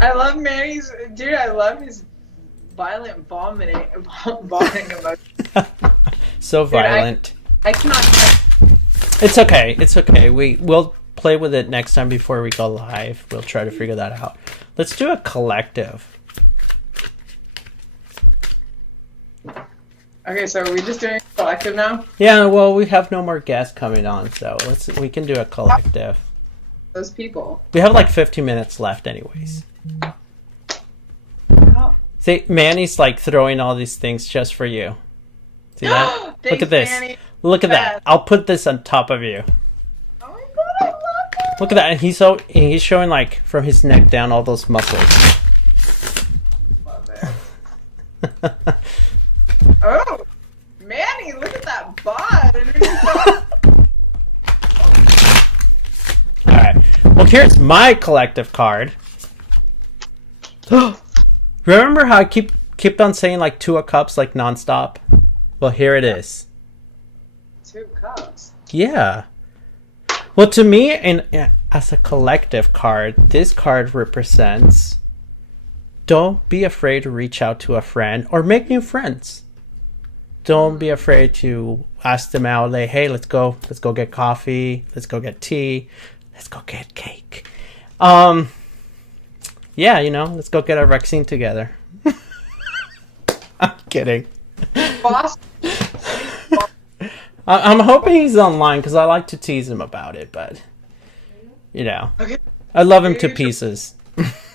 I love Manny's... Dude, I love his violent vomiting emotion. So violent. I cannot... It's okay. It's okay. We'll play with it next time before we go live. We'll try to figure that out. Let's do a collective. Okay, so are we just doing a collective now? Yeah, well, we have no more guests coming on, so we can do a collective. Those people. We have like 15 minutes left anyways. Oh. See, Manny's like throwing all these things just for you. See that? Thanks, Look at this. Manny. Look at that. I'll put this on top of you. Oh my god, I love it. Look at that. And he's showing like from his neck down all those muscles. Love it. Oh, Manny, look at that bod. Alright. Well, here's my collective card. Remember how I kept on saying like 2 of cups like nonstop? Well, here it is. 2 cups. Yeah. Well, to me, as a collective card, this card represents don't be afraid to reach out to a friend or make new friends. Don't be afraid to ask them out, like, hey, let's go get coffee, let's go get tea, let's go get cake. Yeah, let's go get our vaccine together. I'm kidding. Boss. I'm hoping he's online because I like to tease him about it, but Okay. I love him to pieces.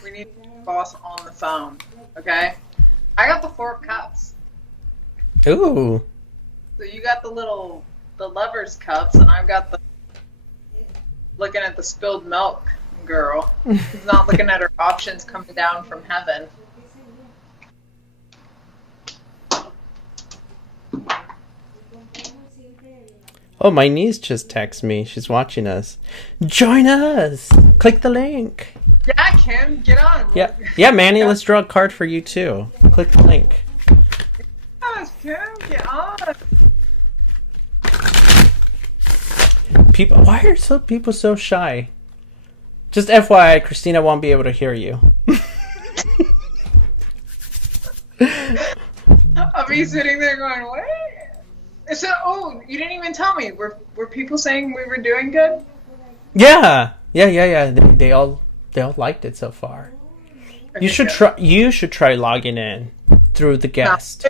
We need boss on the phone. Okay. I got the 4 cups. Ooh. So you got the lover's cups, and I've got the looking at the spilled milk girl. Who's not looking at her options coming down from heaven. Oh, my niece just texted me. She's watching us. Join us. Click the link. Yeah, Kim, get on. Yeah, Manny, let's draw a card for you too. Click the link. Yes, Kim, get on. Why are people so shy? Just FYI, Christina won't be able to hear you. I'll be sitting there going, what? So, you didn't even tell me. Were people saying we were doing good? Yeah. They all liked it so far. Okay, You should try logging in through the guest.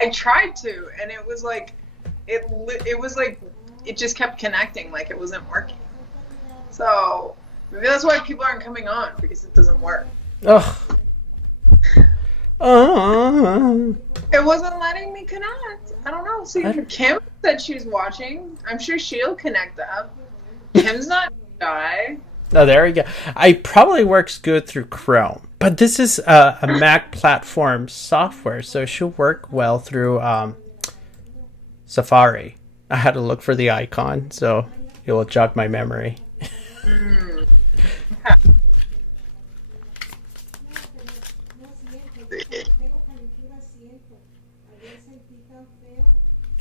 I tried to, and it was like, it just kept connecting, like it wasn't working. So maybe that's why people aren't coming on, because it doesn't work. Ugh. It wasn't letting me connect. I don't know. See, Kim said she's watching. I'm sure she'll connect up. Kim's not shy. Oh, there we go. It probably works good through Chrome, but this is a Mac platform software, so it should work well through Safari. I had to look for the icon, so it will jog my memory.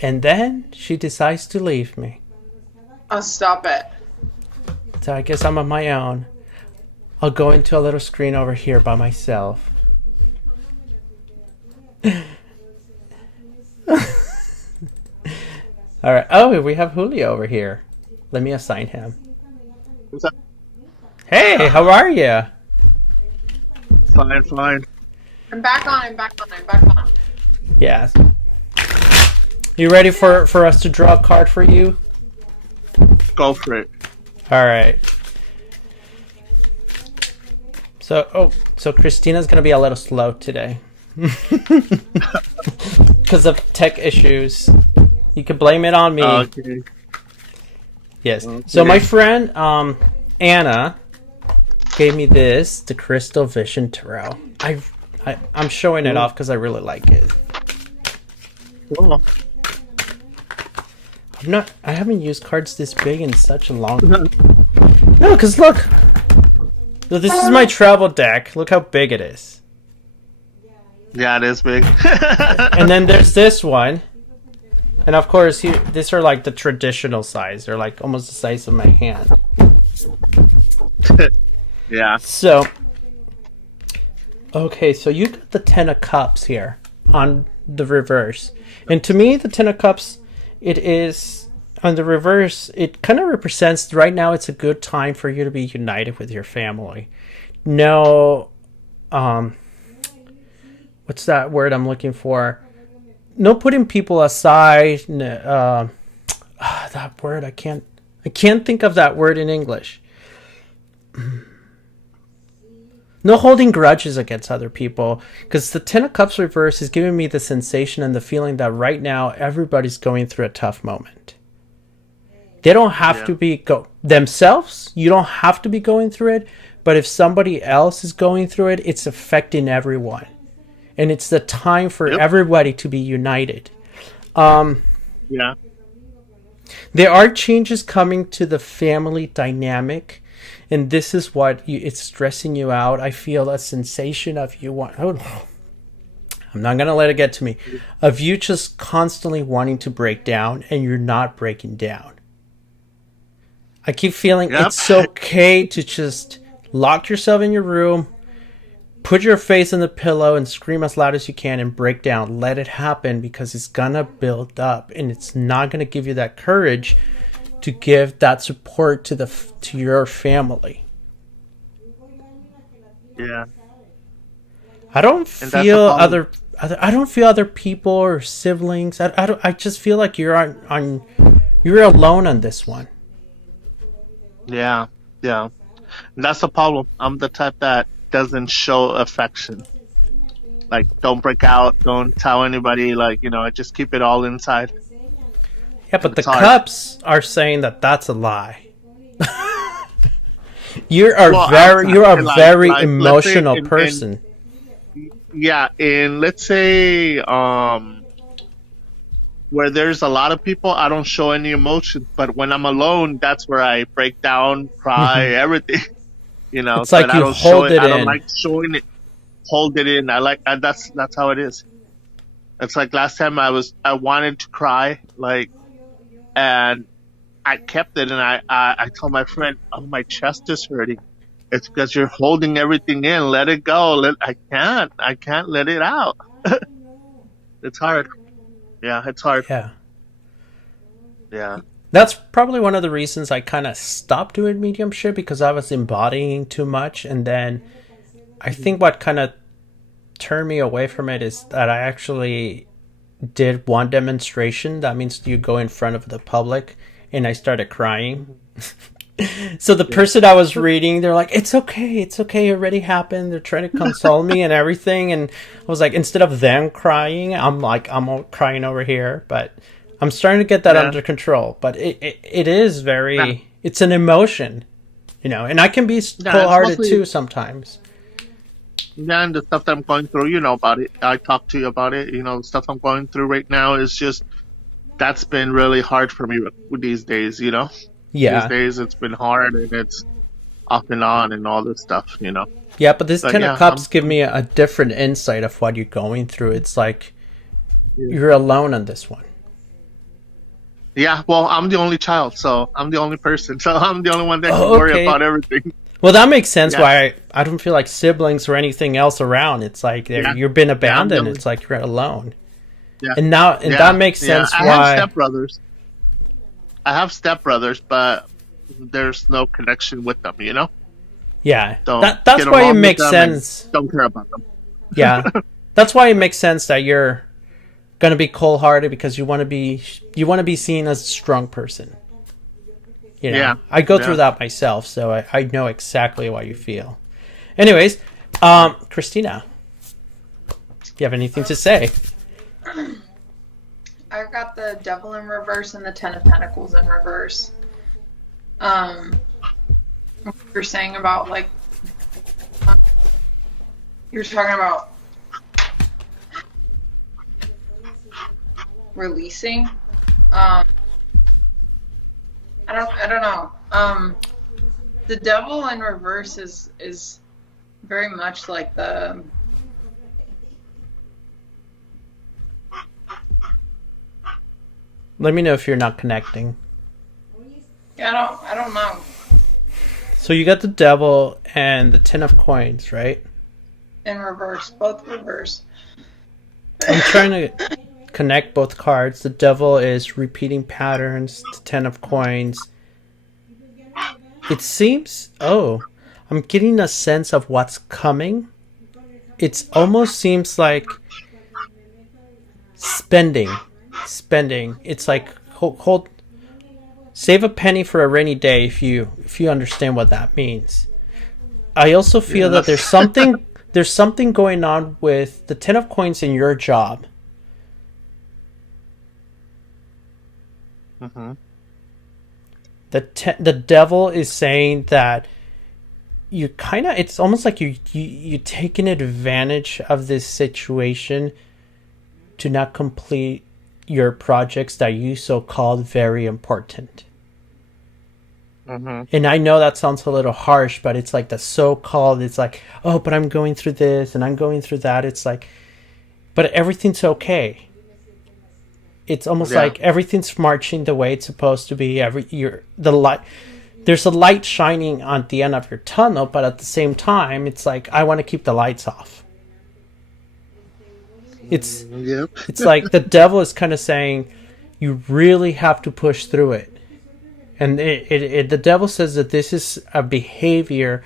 And then she decides to leave me. Oh, stop it. So I guess I'm on my own. I'll go into a little screen over here by myself. Alright. Oh, we have Julio over here. Let me assign him. What's up? Hey, how are you? Fine. I'm back on. Yeah. You ready for us to draw a card for you? Go for it. Alright. So Christina's gonna be a little slow today. Because of tech issues. You can blame it on me. Okay. Yes. Okay. So my friend Anna gave me the Crystal Vision Tarot. I'm showing it off because I really like it. Cool. I haven't used cards this big in such a long time. No, because look. So this is my travel deck. Look how big it is. Yeah, it is big. And then there's this one. And of course, these are like the traditional size. They're like almost the size of my hand. Yeah. So, okay, so you got the Ten of Cups here on the reverse. And to me, the Ten of Cups, it is, on the reverse, it kind of represents right now it's a good time for you to be united with your family. No, what's that word I'm looking for? No putting people aside. That word, I can't think of that word in English. No holding grudges against other people, because the Ten of Cups reverse is giving me the sensation and the feeling that right now everybody's going through a tough moment. They don't have to be themselves. You don't have to be going through it, but if somebody else is going through it, it's affecting everyone, and it's the time for everybody to be united. Yeah. There are changes coming to the family dynamic. And this is what it's stressing you out. I feel a sensation of I'm not going to let it get to me. Of you just constantly wanting to break down and you're not breaking down. I keep feeling it's okay to just lock yourself in your room, put your face in the pillow and scream as loud as you can and break down. Let it happen, because it's going to build up and it's not going to give you that courage to give that support to your family. Yeah. I don't feel other people or siblings. I just feel like you're you're alone on this one. Yeah. Yeah. And that's the problem. I'm the type that doesn't show affection. Like, don't break out, don't tell anybody, like, I just keep it all inside. Yeah, but the cups are saying that that's a lie. You're a very emotional person. And let's say where there's a lot of people, I don't show any emotion. But when I'm alone, that's where I break down, cry, everything. It's like you hold it in. I don't like showing it. Hold it in. That's how it is. It's like last time I wanted to cry, like. And I kept it, and I told my friend, "Oh, my chest is hurting. It's because you're holding everything in. Let it go. I can't let it out. It's hard. Yeah, it's hard. Yeah. Yeah. That's probably one of the reasons I kind of stopped doing mediumship, because I was embodying too much, and then I think what kind of turned me away from it is that I actually did one demonstration. That means you go in front of the public, and I started crying. So the person I was reading, they're like, it's okay, it already happened. They're trying to console me and everything, and I was like, instead of them crying, I'm all crying over here. But I'm starting to get that under control. But it is very, it's an emotion, and I can be cold-hearted too sometimes. Yeah, and the stuff that I'm going through, about it. I talked to you about it. The stuff I'm going through right now is just, that's been really hard for me with these days, Yeah. These days it's been hard, and it's off and on and all this stuff, Yeah, but this Ten of Cups give me a different insight of what you're going through. It's like you're alone on this one. Yeah, well, I'm the only child, so I'm the only person. So I'm the only one that can worry about everything. Well, that makes sense why I don't feel like siblings or anything else around. It's like you've been abandoned. It's like you're alone. Yeah. And that makes sense why... I have stepbrothers, but there's no connection with them, Yeah, that's why it makes sense. Don't care about them. Yeah, that's why it makes sense that you're going to be cold-hearted, because you want to be seen as a strong person. I go through that myself, so I know exactly what you feel. Anyways, Christina, do you have anything to say? I've got the Devil in reverse and the Ten of Pentacles in reverse. You're saying about, like, you're talking about releasing. I don't know. The Devil in reverse is very much like the Let me know if you're not connecting. Yeah, I don't know. So you got the devil and the 10 of coins, right? In reverse, both reverse. I'm trying to connect both cards. The devil is repeating patterns. The 10 of coins. It seems... Oh, I'm getting a sense of what's coming. It almost seems like spending. It's like hold save a penny for a rainy day if you understand what that means. I also feel that there's something going on with the 10 of coins in your job. Mm-hmm. The devil is saying that you kind of, it's almost like you taking advantage of this situation to not complete your projects that you so-called very important. Mm-hmm. And I know that sounds a little harsh, but it's like the so-called, it's like, oh, but I'm going through this and I'm going through that. It's like, but everything's okay. It's almost like everything's marching the way it's supposed to be. There's a light shining on the end of your tunnel, but at the same time, it's like, I want to keep the lights off. It's like the devil is kind of saying, you really have to push through it. And the devil says that this is a behavior.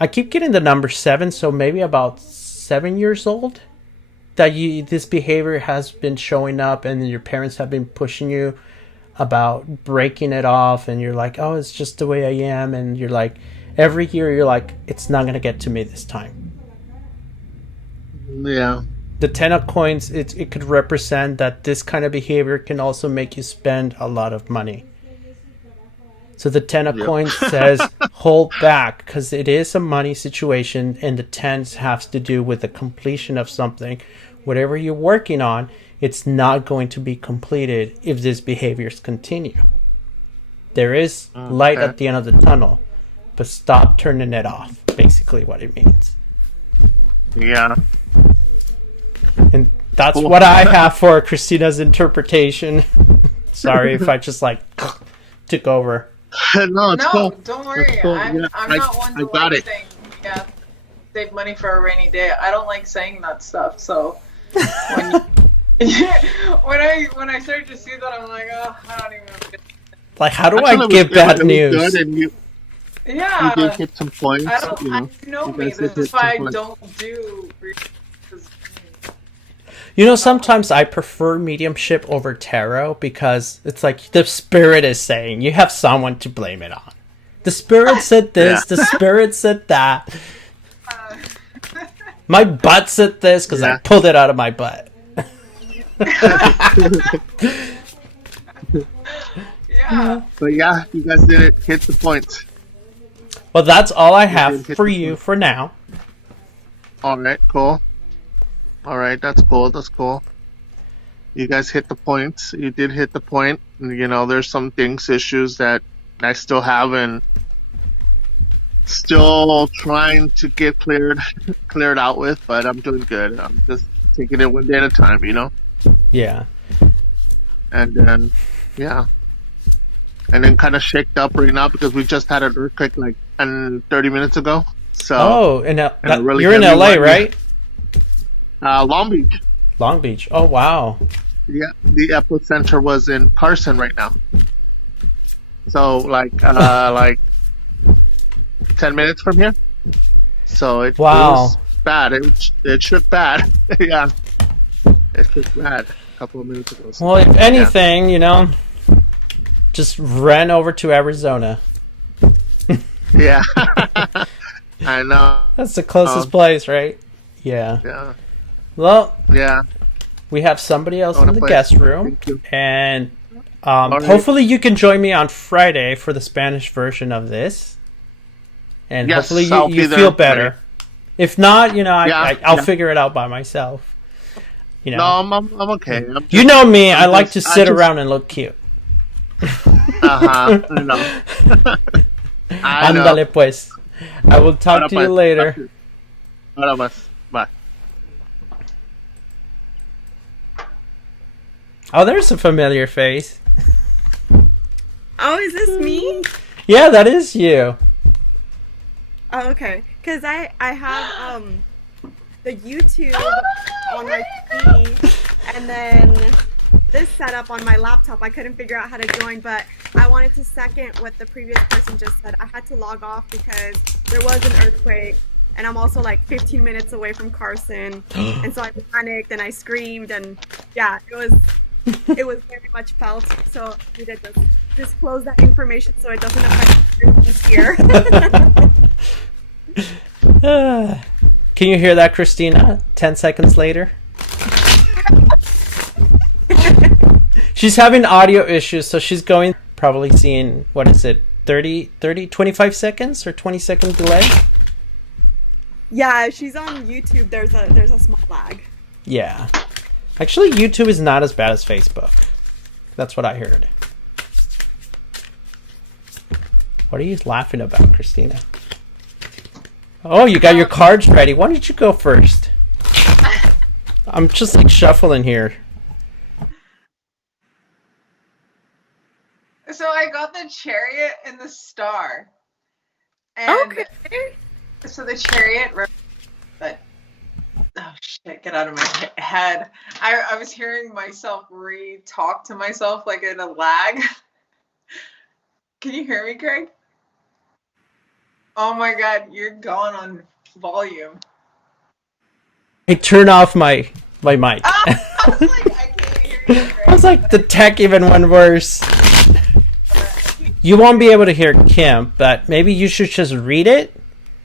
I keep getting the number 7, so maybe about 7 years old, that this behavior has been showing up, and your parents have been pushing you about breaking it off, and you're like, oh, it's just the way I am, and you're like, every year you're like, it's not going to get to me this time. Yeah. The 10 of coins, it could represent that this kind of behavior can also make you spend a lot of money. So the 10 of coins says, hold back, because it is a money situation, and the 10s has to do with the completion of something. Whatever you're working on, it's not going to be completed if these behaviors continue. There is light at the end of the tunnel, but stop turning it off, basically what it means. Yeah. And that's what I have for Christina's interpretation. Sorry if I just took over. No, it's cool. Don't worry. Cool. I'm not one to got it. saying, save money for a rainy day. I don't like saying that stuff. So when I started to see that, I'm like, oh, I don't even know. Like, how do I give bad news? You did hit some points. I know me. This is why I don't do. You know, sometimes I prefer mediumship over tarot because it's like the spirit is saying you have someone to blame it on. The spirit said this, the spirit said that. My butt said this because I pulled it out of my butt. But yeah, you guys did it. Hit the points. Well, that's all I have for you for now. All right, cool. All right, that's cool. That's cool. You guys hit the points. You did hit the point. You know, there's some issues that I still have, and still trying to get cleared out with, but I'm doing good. I'm just taking it one day at a time, you know? Yeah. And then, and then kind of shaked up right now because we just had an earthquake 30 minutes ago. So, you're in LA, right? Long Beach. Long Beach. Oh, wow. Yeah, the epicenter was in Carson right now. So, 10 minutes from here. So it was bad. It shook bad. Yeah, it shook bad a couple of minutes ago. So, well, if anything, you know, just ran over to Arizona. Yeah, I know. That's the closest place, right? Yeah. Yeah. Well, yeah. We have somebody else in the guest room, and right. Hopefully you can join me on Friday for the Spanish version of this, and hopefully you feel better. If not, you know, I'll figure it out by myself. You know, no, I'm okay. You know me, I like to sit around and look cute. I know. Ándale pues. I will talk to you later. Bye. Oh, there's a familiar face. Oh, is this me? Yeah, that is you. Oh, okay. Because I have the YouTube on my TV, and then this setup on my laptop. I couldn't figure out how to join, but I wanted to second what the previous person just said. I had to log off because there was an earthquake, and I'm also like 15 minutes away from Carson, and so I panicked and I screamed, and yeah, it was very much felt. So I needed to disclose that information so it doesn't affect everyone's here. Can you hear that, Christina? 10 seconds later. She's having audio issues, so she's going, probably seeing, what is it, 25 seconds or 20-second delay? Yeah, she's on YouTube. There's a small lag. Yeah. Actually, YouTube is not as bad as Facebook. That's what I heard. What are you laughing about, Christina? Oh, you got your cards ready. Why don't you go first? I'm just like shuffling here. So I got the Chariot and the Star. And Okay. so the Chariot, but oh shit, get out of my head. I was hearing myself re-talk to myself like in a lag. Can you hear me, Craig? Oh my god, you're going on volume. I turn off my mic. I was like, I can't hear you, Craig. I was like, the tech even went worse. You won't be able to hear Kim, but maybe you should just read it,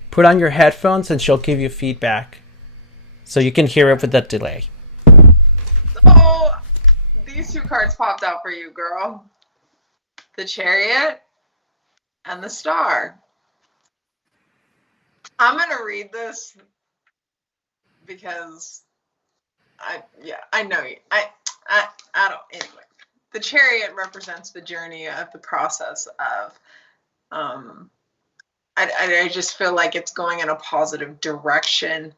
put on your headphones, and she'll give you feedback. So you can hear it with that delay. So these two cards popped out for you, girl. The Chariot and the Star. I'm gonna read this because I know you. I don't, anyway. The Chariot represents the journey of the process of I just feel like it's going in a positive direction.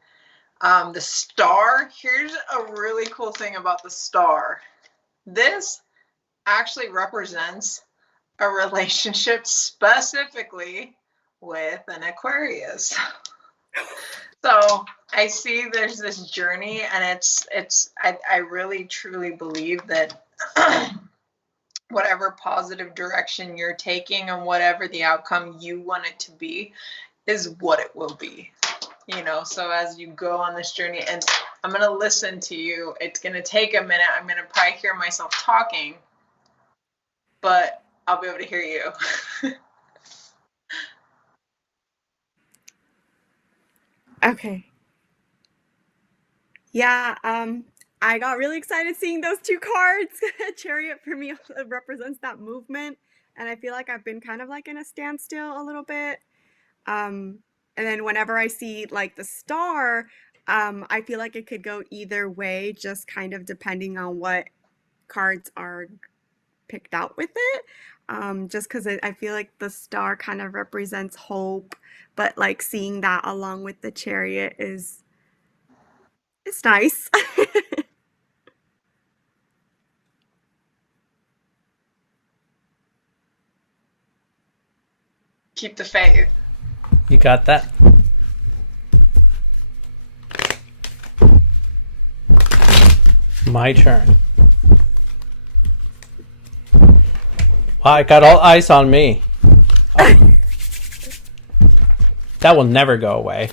The Star, here's a really cool thing about the Star. This actually represents a relationship specifically with an Aquarius. So I see there's this journey, and I really truly believe that whatever positive direction you're taking and whatever the outcome you want it to be is what it will be. You know, so as you go on this journey, and I'm going to listen to you, it's going to take a minute. I'm going to probably hear myself talking, but I'll be able to hear you. Okay. Yeah, I got really excited seeing those two cards. Chariot for me represents that movement, and I feel like I've been kind of like in a standstill a little bit. And then whenever I see like the Star, I feel like it could go either way, just kind of depending on what cards are picked out with it. Just because I feel like the Star kind of represents hope, but like seeing that along with the Chariot it's nice. Keep the faith. You got that? My turn. Wow, I got all eyes on me. Oh. That will never go away.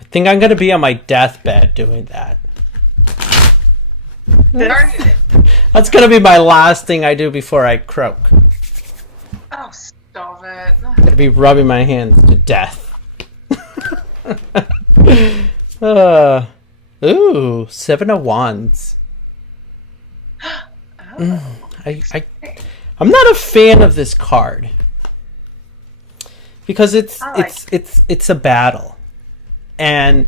I think I'm going to be on my deathbed doing that. That's going to be my last thing I do before I croak. Oh, stop it. I'm going to be rubbing my hands to death. Ooh, 7 of Wands. I'm not a fan of this card because it's a battle, and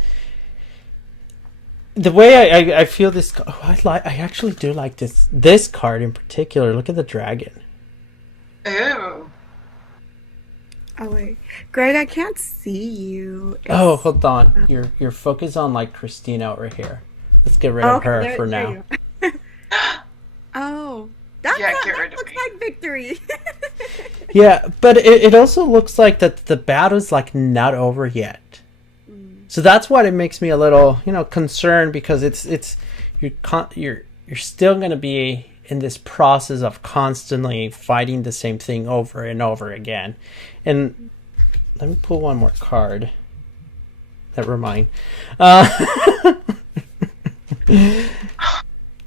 the way I feel this. Oh, I actually do like this card in particular. Look at the dragon. Ew. Oh wait, Greg, I can't see you. Oh, hold on. You're focused on like Christina over here. Let's get rid of her there- for there now. you go. Oh, that Get rid of looks me. like victory. Yeah, but it also looks like that the battle's like not over yet. So that's what it makes me a little, concerned, because you're still going to be in this process of constantly fighting the same thing over and over again. And let me pull one more card. Never mind.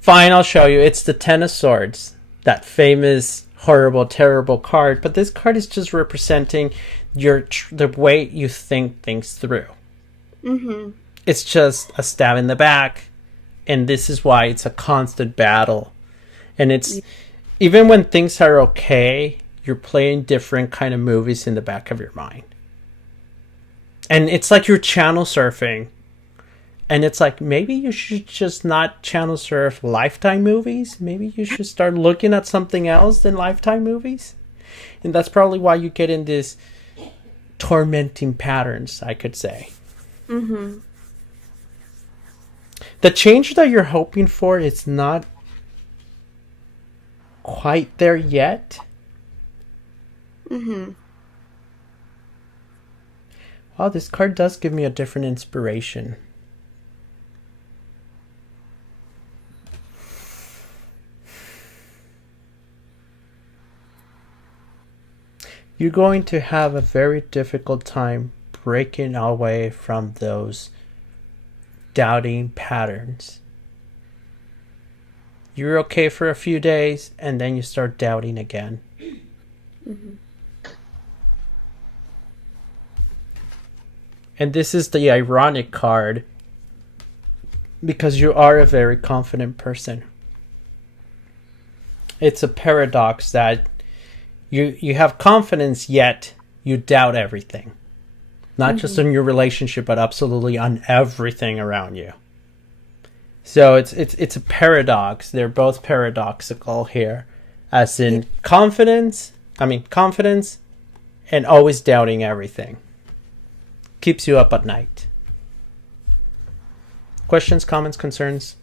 Fine, I'll show you. It's the Ten of Swords. That famous, horrible, terrible card. But this card is just representing the way you think things through. Mm-hmm. It's just a stab in the back. And this is why it's a constant battle. And it's, even when things are okay, you're playing different kind of movies in the back of your mind. And it's like you're channel surfing. And it's like, maybe you should just not channel surf Lifetime movies. Maybe you should start looking at something else than Lifetime movies. And that's probably why you get in this tormenting patterns, I could say. Mm-hmm. The change that you're hoping for is not quite there yet. Mm-hmm. Wow, this card does give me a different inspiration. You're going to have a very difficult time breaking away from those doubting patterns. You're okay for a few days, and then you start doubting again. Mm-hmm. And this is the ironic card, because you are a very confident person. It's a paradox that you have confidence, yet you doubt everything. Not just on your relationship, but absolutely on everything around you. So it's a paradox. They're both paradoxical here. As in confidence and always doubting everything. Keeps you up at night. Questions, comments, concerns?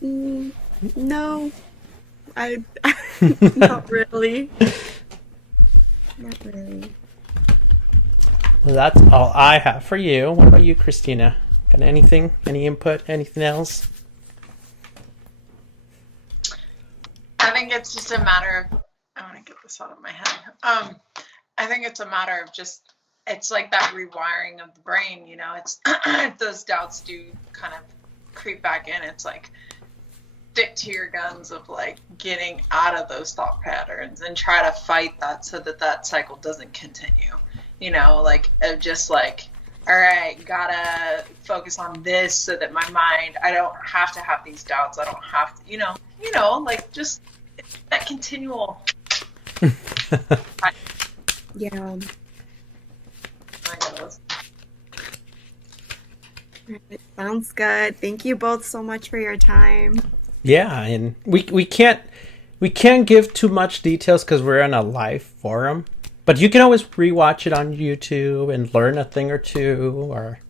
No. I not really. Not really. Well, that's all I have for you. What about you, Christina? Got anything? Any input? Anything else? I think it's just a matter of, I want to get this out of my head. I think it's a matter of just, it's like that rewiring of the brain, it's those doubts do kind of creep back in. It's like, stick to your guns of like getting out of those thought patterns and try to fight that so that cycle doesn't continue. Just like, all right, gotta focus on this so that my mind, I don't have to have these doubts. I don't have to, like just that continual. Yeah. Sounds good. Thank you both so much for your time. Yeah, and we can't give too much details because we're in a live forum. But you can always rewatch it on YouTube and learn a thing or two, or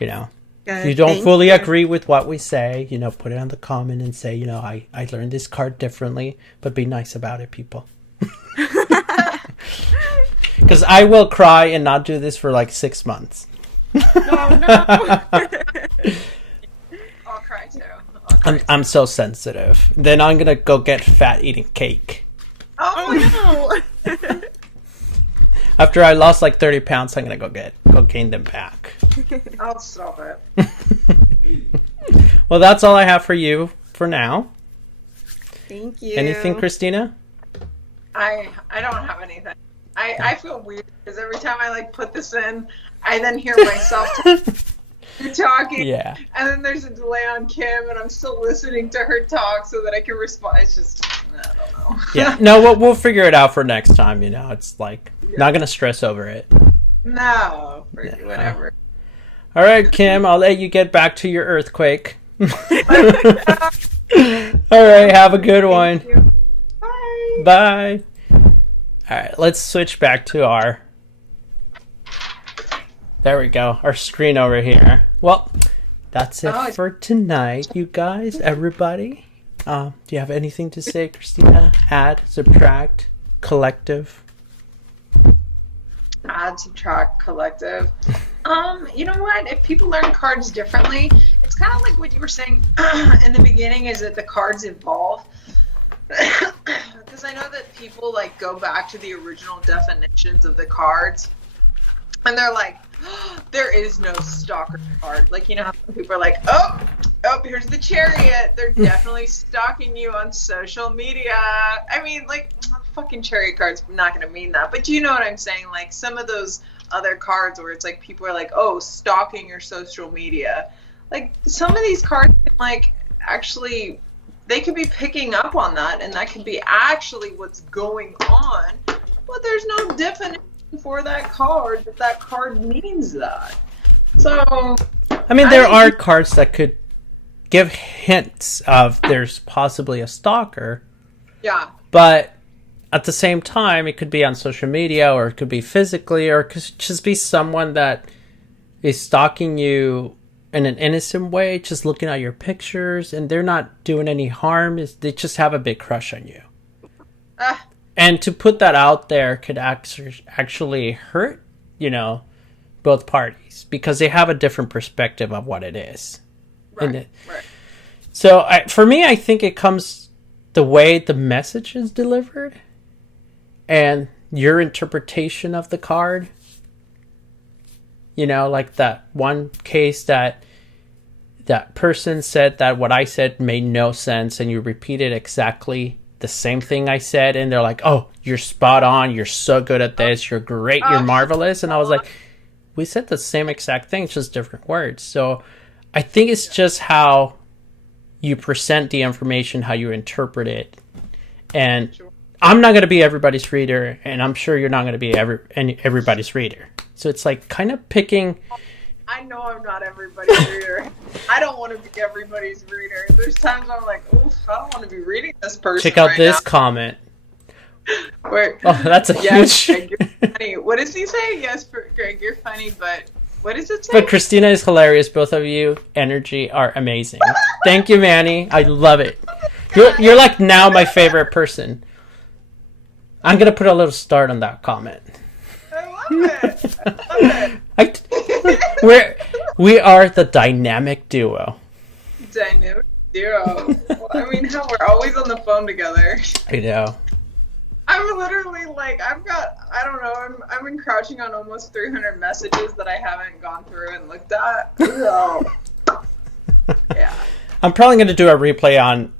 if you don't fully agree with what we say, put it on the comment and say, I learned this card differently, but be nice about it, people. Because I will cry and not do this for like 6 months. Oh no. I'll cry too. I'm so sensitive. Then I'm gonna go get fat eating cake. Oh no. After I lost like 30 pounds, I'm gonna go gain them back. I'll stop it. Well, that's all I have for you for now. Thank you. Anything, Christina? I don't have anything. I feel weird because every time I like put this in, I then hear myself talking. Yeah. And then there's a delay on Kim, and I'm still listening to her talk so that I can respond. It's just, I don't know. Yeah. No, we'll figure it out for next time. It's like not gonna stress over it. No, whatever. All right, Kim. I'll let you get back to your earthquake. All right. Have a good one. Bye. Bye. All right. Let's switch back to there we go. Our screen over here. Well, that's it for tonight, you guys, everybody. Do you have anything to say, Christina? Add, subtract, collective? Add, subtract, collective. You know what? If people learn cards differently, it's kind of like what you were saying in the beginning, is that the cards evolve. Because I know that people like go back to the original definitions of the cards, and they're like, there is no stalker card. Like, you know how people are like, oh, here's the Chariot. They're definitely stalking you on social media. I mean, like, fucking Chariot card's not going to mean that. But you know what I'm saying? Like, some of those other cards where it's like people are like, oh, stalking your social media. Like, some of these cards, like, actually, they could be picking up on that, and that could be actually what's going on. But there's no definition for that card that card means that. So, I mean, there are cards that could give hints of there's possibly a stalker. Yeah. But at the same time, it could be on social media, or it could be physically, or it could just be someone that is stalking you in an innocent way, just looking at your pictures, and they're not doing any harm. They just have a big crush on you. And to put that out there could actually hurt, both parties, because they have a different perspective of what it is. Right. So for me, I think it comes the way the message is delivered and your interpretation of the card. Like that one case that person said that what I said made no sense, and you repeated exactly the same thing I said, and they're like, oh, you're spot on, you're so good at this, you're great, you're marvelous. And I was like, we said the same exact thing, just different words. So I think it's just how you present the information, how you interpret it. And I'm not going to be everybody's reader, and I'm sure you're not going to be everybody's reader. So it's like kind of picking. I know I'm not everybody's reader. I don't want to be everybody's reader. There's times I'm like, oof, I don't want to be reading this person. Check out this comment. Where, that's a yes, huge. Greg, you're funny. What does he say? Yes, Greg, you're funny, but what does it say? But Christina is hilarious. Both of you, energy are amazing. Thank you, Manny. I love it. You're like now my favorite person. I'm gonna put a little start on that comment. I love it. We are the dynamic duo. Dynamic duo. Well, I mean, hell, we're always on the phone together. I know. I'm literally like, I'm encroaching on almost 300 messages that I haven't gone through and looked at. So, yeah. I'm probably going to do a replay on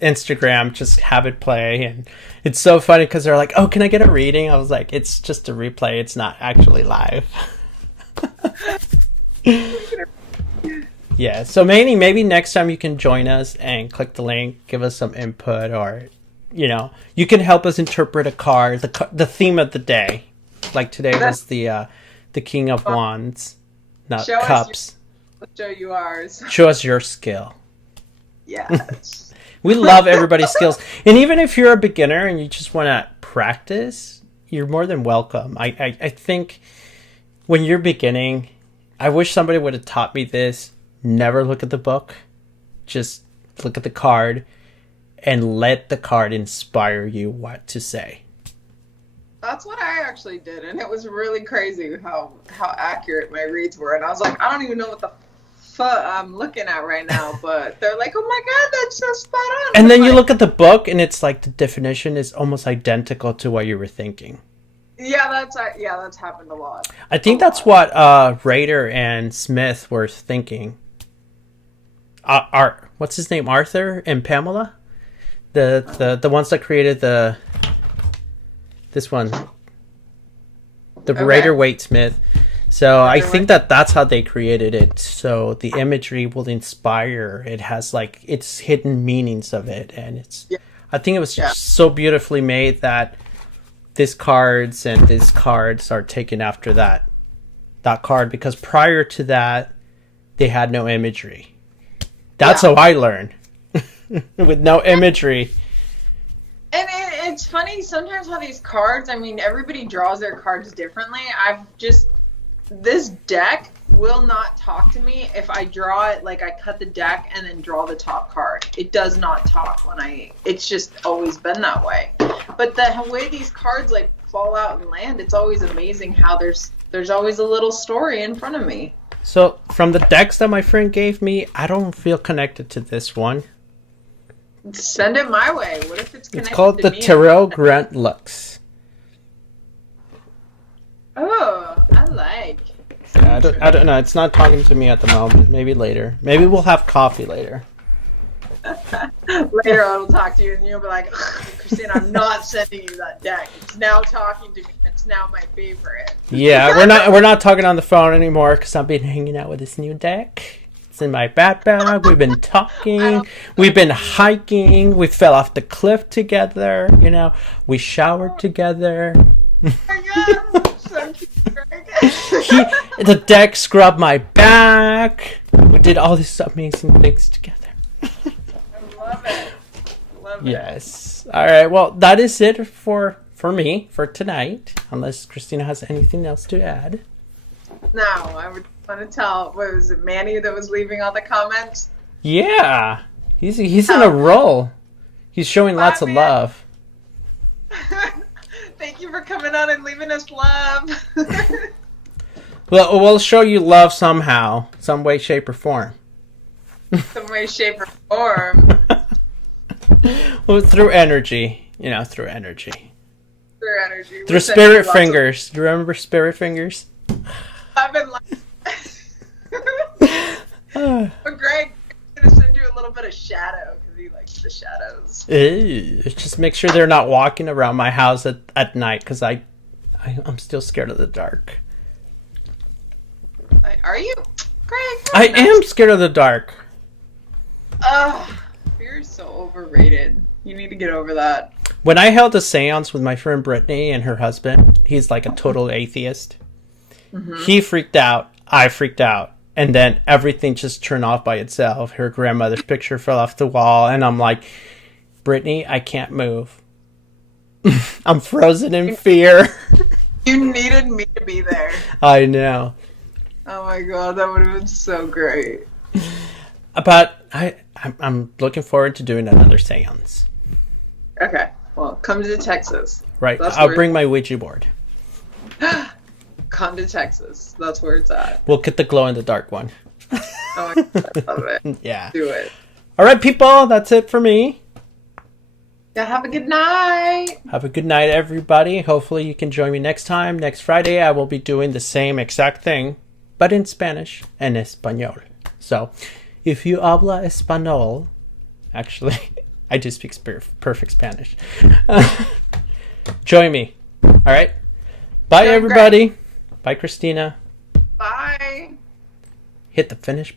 Instagram, just have it play. And it's so funny because they're like, oh, can I get a reading? I was like, it's just a replay. It's not actually live. Yeah. So maybe next time you can join us and click the link, give us some input, or you can help us interpret a card, the theme of the day. Like today was the King of Wands, not cups. Let's show you ours. Show us your skill. Yes. We love everybody's skills. And even if you're a beginner and you just want to practice, you're more than welcome. I think when you're beginning, I wish somebody would have taught me this. Never look at the book. Just look at the card and let the card inspire you what to say. That's what I actually did, and it was really crazy how accurate my reads were. And I was like, I don't even know what the fuck I'm looking at right now, but they're like, oh my god, that's so spot on. And then you look at the book, and it's like the definition is almost identical to what you were thinking. Yeah, that's happened a lot. I think that's what Rader and Smith were thinking. What's his name? Arthur and Pamela, the ones that created this one, the Rader Waite Smith. So I think that's how they created it. So the imagery will inspire. It has like its hidden meanings of it, and I think it was so beautifully made that these cards are taken after that card, because prior to that they had no imagery. That's how I learned. With no imagery. And it's funny sometimes how these cards, I mean, everybody draws their cards differently. I've just this deck will not talk to me if I draw it like I cut the deck and then draw the top card. It does not talk it's just always been that way. But the way these cards like fall out and land, it's always amazing how there's always a little story in front of me. So from the decks that my friend gave me, I don't feel connected to this one. Send it my way. What if it's connected It's called to the me? Tarot Grant Lux. Oh, I like. I don't know. It's not talking to me at the moment. Maybe later. Maybe we'll have coffee later. Later on, I'll talk to you, and you'll be like, Christina, I'm not sending you that deck. It's now talking to me. It's now my favorite. Yeah, we're not talking on the phone anymore because I've been hanging out with this new deck. It's in my backpack. We've been talking. We've been hiking. We fell off the cliff together. You know, we showered together. Oh my God, so cute, Greg. The deck scrubbed my back. We did all these amazing things together. I love it. Love it. Yes. All right. Well, that is it for me for tonight. Unless Christina has anything else to add. No, I would want to tell. What was it, Manny that was leaving all the comments? Yeah, he's in a roll. He's showing lots of man. love. Thank you for coming on and leaving us love. Well, we'll show you love somehow, some way, shape, or form. Some way, shape, or form. Well, through energy, through energy. Through energy. Through spirit fingers. Do you remember spirit fingers? I've been like. But Greg, I'm going to send you a little bit of shadow because he likes the shadows. Ew. Just make sure they're not walking around my house at night because I'm still scared of the dark. Are you? Greg? I am scared of the dark. Ugh. You're so overrated. You need to get over that. When I held a seance with my friend Brittany and her husband, he's like a total atheist. Mm-hmm. He freaked out. I freaked out. And then everything just turned off by itself. Her grandmother's picture fell off the wall. And I'm like, Brittany, I can't move. I'm frozen in fear. You needed me to be there. I know. Oh my God, that would have been so great. But I'm looking forward to doing another seance. Okay, well, come to Texas. Right, I'll bring my Ouija board. Come to Texas. That's where it's at. We'll get the glow-in-the-dark one. Oh my God, I love it. Yeah. Do it. All right, people, that's it for me. Yeah, have a good night. Have a good night, everybody. Hopefully you can join me next time. Next Friday, I will be doing the same exact thing, but in Spanish and Espanol. So, if you habla Espanol, actually, I do speak perfect Spanish. Join me. All right? Bye, everybody. Bye, Christina. Bye. Hit the finish